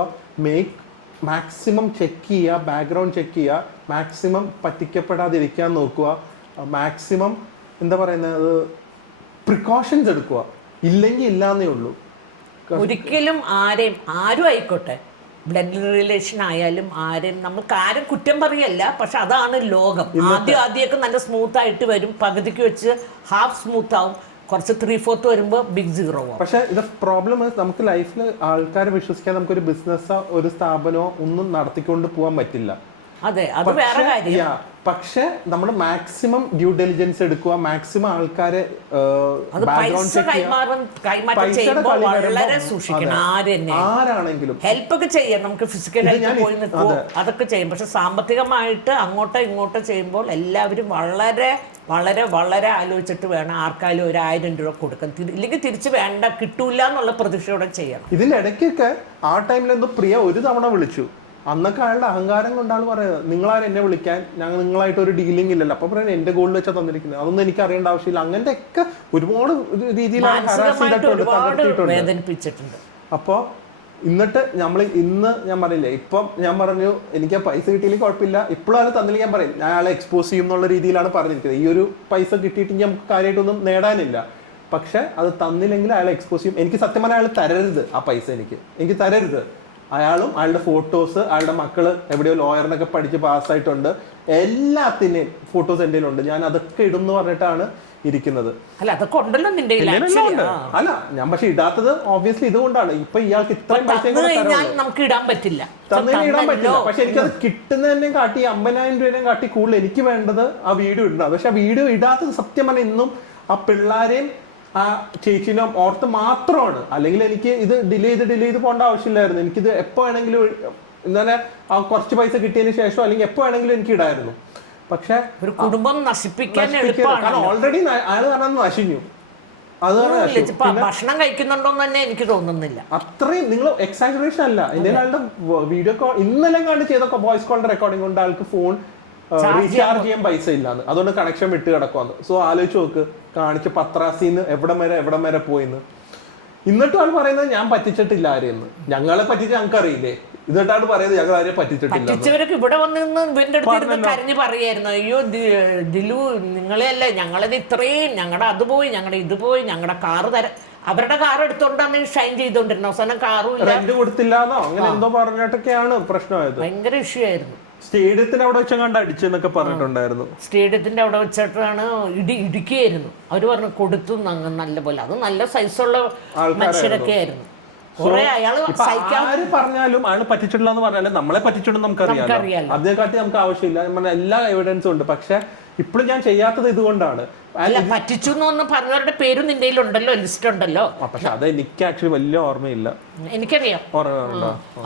മാക്സിമം ചെക്ക് ചെയ്യുക, ബാക്ക്ഗ്രൗണ്ട് ചെക്ക് ചെയ്യുക, മാക്സിമം പറ്റിക്കപ്പെടാതിരിക്കാൻ നോക്കുക, മാക്സിമം എന്താ പറയുന്നത് പ്രിക്കോഷൻസ് എടുക്കുക. ഇല്ലെങ്കിൽ ഇല്ലാന്നേ ഉള്ളൂ. ഒരിക്കലും ആരും ആയിക്കോട്ടെ, ബ്ലഡ് റിലേഷൻ ആയാലും നമുക്ക് ആരും കുറ്റം പറയല്ല. പക്ഷെ അതാണ് ലോകം. ആദ്യമൊക്കെ നല്ല സ്മൂത്ത് ആയിട്ട് വരും, പകുതിക്ക് വെച്ച് ഹാഫ് സ്മൂത്ത് ആവും, കുറച്ച് 3/4 വരുമ്പോൾ ബിഗ് സീറോ ആവും. പക്ഷെ ഇത് പ്രോബ്ലം നമുക്ക് ലൈഫിൽ ആൾക്കാരെ വിശ്വസിക്കാൻ നമുക്കൊരു ബിസിനസ്സോ ഒരു സ്ഥാപനമോ ഒന്നും നടത്തിക്കൊണ്ട് പോകാൻ പറ്റില്ല. അതെ, അത് വേറെ കാര്യം. പക്ഷെ നമ്മൾ മാക്സിമം ഡ്യൂ ഡെലിജൻസ് എടുക്കുക, മാക്സിമം ആൾക്കാരെ ആരാണെങ്കിലും ഹെൽപ്പ് ഒക്കെ ചെയ്യാം, നമുക്ക് ഫിസിക്കലായിട്ട് പോയി നിൽക്കുക, അതൊക്കെ ചെയ്യും. പക്ഷെ സാമ്പത്തികമായിട്ട് അങ്ങോട്ടോ ഇങ്ങോട്ടോ ചെയ്യുമ്പോൾ എല്ലാവരും വളരെ വളരെ വളരെ ആലോചിച്ചിട്ട് വേണം ആർക്കായാലും 1,000 രൂപ കൊടുക്കാൻ. ഇല്ലെങ്കിൽ തിരിച്ച് വേണ്ട, കിട്ടൂല എന്നുള്ള പ്രതീക്ഷയോടെ ചെയ്യണം. ഇതിന്റെ ഇടയ്ക്കൊക്കെ ആ ടൈമിൽ എന്തോ പ്രിയ ഒരു തവണ വിളിച്ചു. അന്നൊക്കെ അയാളുടെ അഹങ്കാരം കൊണ്ടാണ് പറയുന്നത്, നിങ്ങളാരും എന്നെ വിളിക്കാൻ, ഞങ്ങൾ നിങ്ങളായിട്ട് ഒരു ഡീലിംഗ് ഇല്ലല്ലോ. അപ്പൊ പറയുന്നത് എന്റെ ഗോളിൽ വെച്ചാൽ തന്നിരിക്കുന്നത്, അതൊന്നും എനിക്ക് അറിയേണ്ട ആവശ്യമില്ല. അങ്ങനത്തെ ഒക്കെ ഒരുപാട് രീതിയിലാണ് വേദനിപ്പിച്ചിട്ടുണ്ട്. അപ്പോൾ എന്നിട്ട് ഇന്ന് ഞാൻ പറയില്ലേ, ഇപ്പം ഞാൻ പറഞ്ഞു എനിക്ക് ആ പൈസ കിട്ടിയില്ലെങ്കിൽ കുഴപ്പമില്ല, ഇപ്പോഴും ആൾ തന്നില്ലെങ്കിൽ ഞാൻ പറയും ഞാൻ ആളെ എക്സ്പോസ് ചെയ്യും എന്നുള്ള രീതിയിലാണ് പറഞ്ഞിരിക്കുന്നത്. ഈ ഒരു പൈസ കിട്ടിയിട്ടെങ്കിൽ നമുക്ക് കാര്യമായിട്ടൊന്നും നേടാനില്ല. പക്ഷെ അത് തന്നില്ലെങ്കിൽ അയാളെ എക്സ്പോസ് ചെയ്യും. എനിക്ക് സത്യം പറഞ്ഞാൽ അയാൾ തരരുത് ആ പൈസ, എനിക്ക് തരരുത്. അയാളും അയാളുടെ ഫോട്ടോസ്, അയാളുടെ മക്കള് എവിടെയോ ലോയറിനൊക്കെ പഠിച്ച് പാസ്സായിട്ടുണ്ട്, എല്ലാത്തിൻ്റെയും ഫോട്ടോസ് എൻ്റെ ഉണ്ട്. ഞാൻ അതൊക്കെ ഇടും എന്ന് പറഞ്ഞിട്ടാണ് ഇരിക്കുന്നത്. അല്ല, അതൊക്കെ ഉണ്ടല്ലോ നിന്റെ. അല്ല, ഞാൻ പക്ഷെ ഇടാത്തത് ഓബ്വിയസ്ലി ഇതുകൊണ്ടാണ്. ഇപ്പൊ ഇയാൾക്ക് ഇത്രയും പൈസ നമുക്ക് ഇടാൻ പറ്റില്ല, ഇടാൻ പറ്റില്ല. പക്ഷെ എനിക്കത് കിട്ടുന്നതിനെ കാട്ടി 50,000 രൂപേനെ കാട്ടി കൂടുതൽ എനിക്ക് വേണ്ടത് ആ വീഡിയോ ഇടുന്നത്. പക്ഷെ ആ വീഡിയോ ഇടാത്തത് സത്യം പറഞ്ഞാൽ ഇന്നും ആ പിള്ളേരെയും ആ ചേച്ചിനും ഓർത്ത് മാത്രമാണ്. അല്ലെങ്കിൽ എനിക്ക് ഇത് ഡിലേ ചെയ്ത് പോകേണ്ട ആവശ്യമില്ലായിരുന്നു. എനിക്കിത് എപ്പോ വേണമെങ്കിലും ഇന്നലെ ആ കുറച്ച് പൈസ കിട്ടിയതിന് ശേഷം അല്ലെങ്കിൽ എപ്പോ വേണമെങ്കിലും എനിക്ക് ഇടായിരുന്നു. പക്ഷെ ഒരു കുടുംബം നശിപ്പിക്കാൻ ഓൾറെഡി അയാൾ കാരണം നശിഞ്ഞു. അത് ഭക്ഷണം കഴിക്കുന്നുണ്ടോന്ന് തന്നെ എനിക്ക് തോന്നുന്നില്ല. അത്രയും നിങ്ങൾ എക്സാജറേഷൻ അല്ല. എന്തെങ്കിലും ആളുടെ വീഡിയോ കോൾ ഇന്നലെ കണ്ട് ചെയ്ത വോയിസ് കോളിന്റെ റെക്കോർഡിംഗ് കൊണ്ട് ആൾക്ക് ഫോൺ റീചാർജ് ചെയ്യാൻ പൈസ ഇല്ലാന്ന്, അതുകൊണ്ട് കണക്ഷൻ വിട്ട് കിടക്കുവാന്ന്. സോ ആലോചിച്ച് നോക്ക്, കാണിച്ച പത്രാസിന്ന് എവിടം വരെ പോയിന്ന്. എന്നിട്ടും ആൾ പറയുന്നത് ഞാൻ പറ്റിച്ചിട്ടില്ല ആരെയെന്ന്. ഞങ്ങളെ പറ്റിച്ച് ഞങ്ങൾക്ക് അറിയില്ലേ, എന്നിട്ടാണ് പറയുന്നത് ഞങ്ങൾ ആരെയും പറ്റിച്ചിട്ടില്ല. പറ്റിച്ചവരൊക്കെ ഇവിടെ വന്നിരുന്ന് ഇവന്റെ അടുത്ത് കരഞ്ഞു പറയായിരുന്നു, അയ്യോ ദിലു നിങ്ങളെയല്ലേ, ഞങ്ങളത് ഇത്രയും, ഞങ്ങളുടെ അത് പോയി, ഞങ്ങളുടെ ഇത് പോയി, ഞങ്ങളുടെ കാറ് അവരുടെ കാർ എടുത്തോണ്ടാണ് ഷൈൻ ചെയ്തോണ്ടിരുന്നത്. അവസാനം കാറും റെന്റ് കൊടുത്തില്ലാന്നോ അങ്ങനെ എന്തോ പറഞ്ഞിട്ടൊക്കെയാണ് പ്രശ്നമായത്. ഭയങ്കര ഇഷ്യൂ ആയിരുന്നു. സ്റ്റേഡിയത്തിന്റെ അവിടെ വെച്ചാൽ കണ്ട് അടിച്ചെന്നൊക്കെ പറഞ്ഞിട്ടുണ്ടായിരുന്നു. സ്റ്റേഡിയത്തിന്റെ അവിടെ വെച്ചിട്ടാണ് ഇടിക്കുകയായിരുന്നു. അവര് പറഞ്ഞു കൊടുത്തു നല്ല പോലെ. അത് നല്ല സൈസുള്ള മനുഷ്യരൊക്കെ ആയിരുന്നു. പറഞ്ഞാലും അയാൾ പറ്റിച്ചിട്ടില്ല എന്ന് പറഞ്ഞാലും നമ്മളെ പറ്റിച്ചിട്ടുണ്ടെന്ന് നമുക്കറിയാം. അതിനെക്കാട്ടി നമുക്ക് ആവശ്യമില്ല, എല്ലാ എവിഡൻസും ഉണ്ട്. പക്ഷെ ഇപ്പോഴും ഞാൻ ചെയ്യാത്തത് ഇതുകൊണ്ടാണ്. അല്ല, പറ്റിച്ചു എന്ന് പറഞ്ഞവരുടെ പേരും നിന്റെ ഉണ്ടല്ലോ, ലിസ്റ്റ് ഉണ്ടല്ലോ. പക്ഷെ അത് എനിക്ക് ആക്ച്വലി വലിയ ഓർമ്മയില്ല. എനിക്കറിയാം.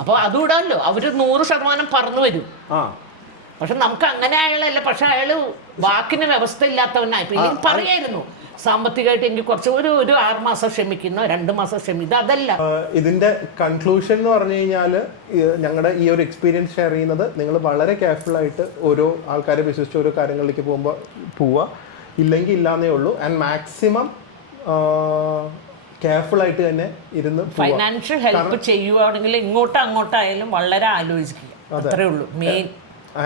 അപ്പൊ അതുകൂടാല്ലോ, അവര് 100% പറന്നു വരും. പക്ഷെ നമുക്ക് അങ്ങനെ അയാളല്ല. പക്ഷെ അയാള് വാക്കിന് വ്യവസ്ഥ ഇല്ലാത്തവനായി പറയായിരുന്നു. സാമ്പത്തികമായിട്ട് എനിക്ക് കുറച്ച് ഒരു 6 മാസം ക്ഷമിക്കുന്നു, 2 മാസം ക്ഷമിക്കുന്നു, അതല്ല. ഇതിന്റെ കൺക്ലൂഷൻ എന്ന് പറഞ്ഞു കഴിഞ്ഞാൽ ഞങ്ങളുടെ ഈ ഒരു എക്സ്പീരിയൻസ് ഷെയർ ചെയ്യുന്നത് നിങ്ങൾ വളരെ കെയർഫുൾ ആയിട്ട് ഓരോ ആൾക്കാരെ വിശ്വസിച്ച് ഓരോ കാര്യങ്ങളിലേക്ക് പോവുക, ഇല്ലെങ്കിൽ ഇല്ലാന്നേ ഉള്ളൂ. ആൻഡ് മാക്സിമം കെയർഫുൾ ആയിട്ട് തന്നെ ഇരുന്ന് ഫൈനാൻഷ്യൽ ഹെൽപ്പ് ചെയ്യുവാണെങ്കിൽ അങ്ങോട്ടായാലും വളരെ ആലോചിക്കുക, അത്രേ ഉള്ളൂ മെയിൻ.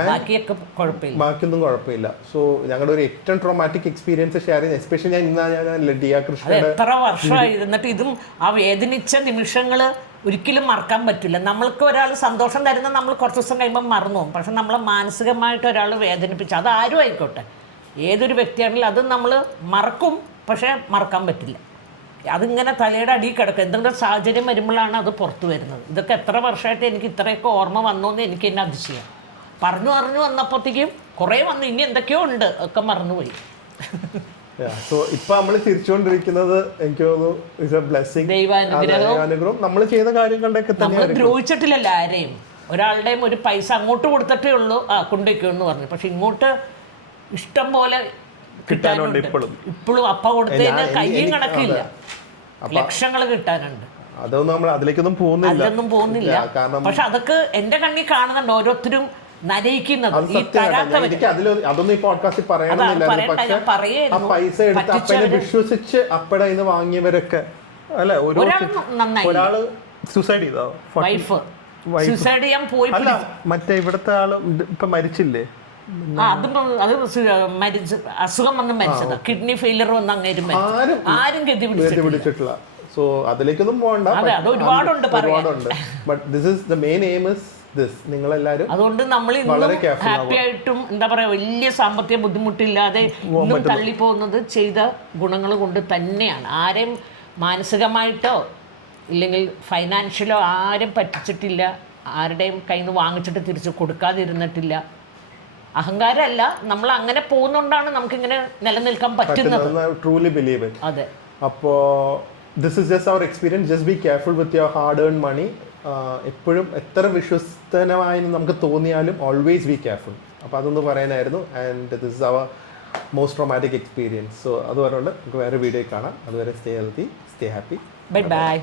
ബാക്കിയൊക്കെ കുഴപ്പമില്ല, ബാക്കിയൊന്നും കുഴപ്പമില്ല. സോ ഞങ്ങളുടെ ഒരു ഏറ്റവും ട്രോമാറ്റിക് എക്സ്പീരിയൻസ് ഷെയർ ചെയ്യുന്നത്, എസ്പെഷ്യലി ഞാൻ ഡിയ കൃഷ്ണ എത്ര വർഷമായി ഇരുന്നിട്ട് ഇതും ആ വേദനിച്ച നിമിഷങ്ങൾ ഒരിക്കലും മറക്കാൻ പറ്റില്ല. നമ്മൾക്ക് ഒരാൾ സന്തോഷം തരുന്ന നമ്മൾ കുറച്ച് ദിവസം കഴിയുമ്പോൾ മറന്നു പോകും. പക്ഷെ നമ്മളെ മാനസികമായിട്ട് ഒരാൾ വേദനിപ്പിച്ചു, അത് ആരും ആയിക്കോട്ടെ, ഏതൊരു വ്യക്തിയാണെങ്കിലും അത് നമ്മൾ മറക്കും, പക്ഷേ മറക്കാൻ പറ്റില്ല. അതിങ്ങനെ തലയുടെ അടിയിൽ കിടക്കും. എന്തെങ്കിലും സാഹചര്യം വരുമ്പോഴാണ് അത് പുറത്തു വരുന്നത്. ഇതൊക്കെ എത്ര വർഷമായിട്ട് എനിക്ക് ഇത്രയൊക്കെ ഓർമ്മ വന്നു എന്ന് എനിക്ക് എന്നെ അതിശയം. പറഞ്ഞു വന്നപ്പോഴത്തേക്കും കുറേ വന്നു, ഇനി എന്തൊക്കെയോ ഉണ്ട്, ഒക്കെ മറന്നുപോയി. സോ ഇപ്പൊ നമ്മൾ തിരിച്ചുകൊണ്ടിരിക്കുന്നത് എനിക്ക് തോന്നുന്നു ദൈവാനുഗ്രഹം. നമ്മൾ ചെയ്ത കാര്യങ്ങളുടെയൊക്കെ നമ്മൾ ദ്രോഹിച്ചിട്ടില്ലല്ലോ ആരെയും. ഒരാളുടെയും ഒരു പൈസ അങ്ങോട്ട് കൊടുത്തിട്ടേ ഉള്ളൂ കൊണ്ടുവയ്ക്കുമെന്ന് പറഞ്ഞു. പക്ഷെ ഇങ്ങോട്ട് ഇഷ്ടം പോലെ കിട്ടാനുണ്ട് ഇപ്പോഴും. അപ്പ കൊടുത്തതിന് കയ്യും കണക്കില്ല, ലക്ഷങ്ങൾ കിട്ടാനുണ്ട്. അതിലേക്കൊന്നും പോകുന്നില്ല. പക്ഷെ അതൊക്കെ എന്റെ കണ്ണിൽ കാണുന്നുണ്ട്, ഓരോരുത്തരും നരയിക്കുന്നത്. അതൊന്നും ഈ പോഡ്കാസ്റ്റിൽ പറയണമെന്നില്ല. പക്ഷെ ആ പൈസ എടുത്ത് അപ്പനെ വിശ്വസിച്ച് അപ്പടെ ഇന്ന് വാങ്ങിയവരൊക്കെ അല്ലെ, ഒരാള് സൂസൈഡ് ചെയ്തോ, വൈഫ് സൂസൈഡ് ചെയ്യാൻ പോയി. മറ്റേ ഇവിടത്തെ ആള് ഇപ്പൊ മരിച്ചില്ലേ, അസുഖം വന്ന് മരിച്ചത്, കിഡ്നി ഫെയിലിയർ വന്ന് അങ്ങേരും ആരും ഗതി പിടിച്ചിട്ടില്ല. സോ അതിലേക്കൊന്നും പോകണ്ട, ഒരുപാടുണ്ട്. But this is the main aim is this. നിങ്ങളെല്ലാരും അതുകൊണ്ട് നമ്മൾ ഹാപ്പി ആയിട്ടും എന്താ പറയാ, വലിയ സാമ്പത്തിക ബുദ്ധിമുട്ടില്ലാതെ ഇന്നും തള്ളി പോകുന്നത് ചെയ്ത ഗുണങ്ങൾ കൊണ്ട് തന്നെയാണ്. ആരെയും മാനസികമായിട്ടോ ഇല്ലെങ്കിൽ ഫൈനാൻഷ്യലോ ആരും പറ്റിച്ചിട്ടില്ല, ആരുടെയും കയ്യിൽ നിന്ന് വാങ്ങിച്ചിട്ട് തിരിച്ച് കൊടുക്കാതിരുന്നിട്ടില്ല. അഹങ്കാരമല്ല, നമ്മൾ അങ്ങനെ പോകുന്നോണ്ടാണ് നമുക്കിങ്ങനെ നിലനിൽക്കാൻ പറ്റുന്നത്. Truly believe it. അതെ. അപ്പോൾ this is just our experience. Just be careful with your hard earn money. എപ്പോഴും എത്ര വിശ്വസ്തനമായി നമുക്ക് തോന്നിയാലും ഓൾവേസ് ബി കെയർഫുൾ. അപ്പോൾ അതൊന്ന് പറയാനായിരുന്നു. And this is our most traumatic experience. So അത് പറഞ്ഞുകൊണ്ട് നമുക്ക് വേറെ വീഡിയോ കാണാം. അതുവരെ stay healthy, stay happy, bye by.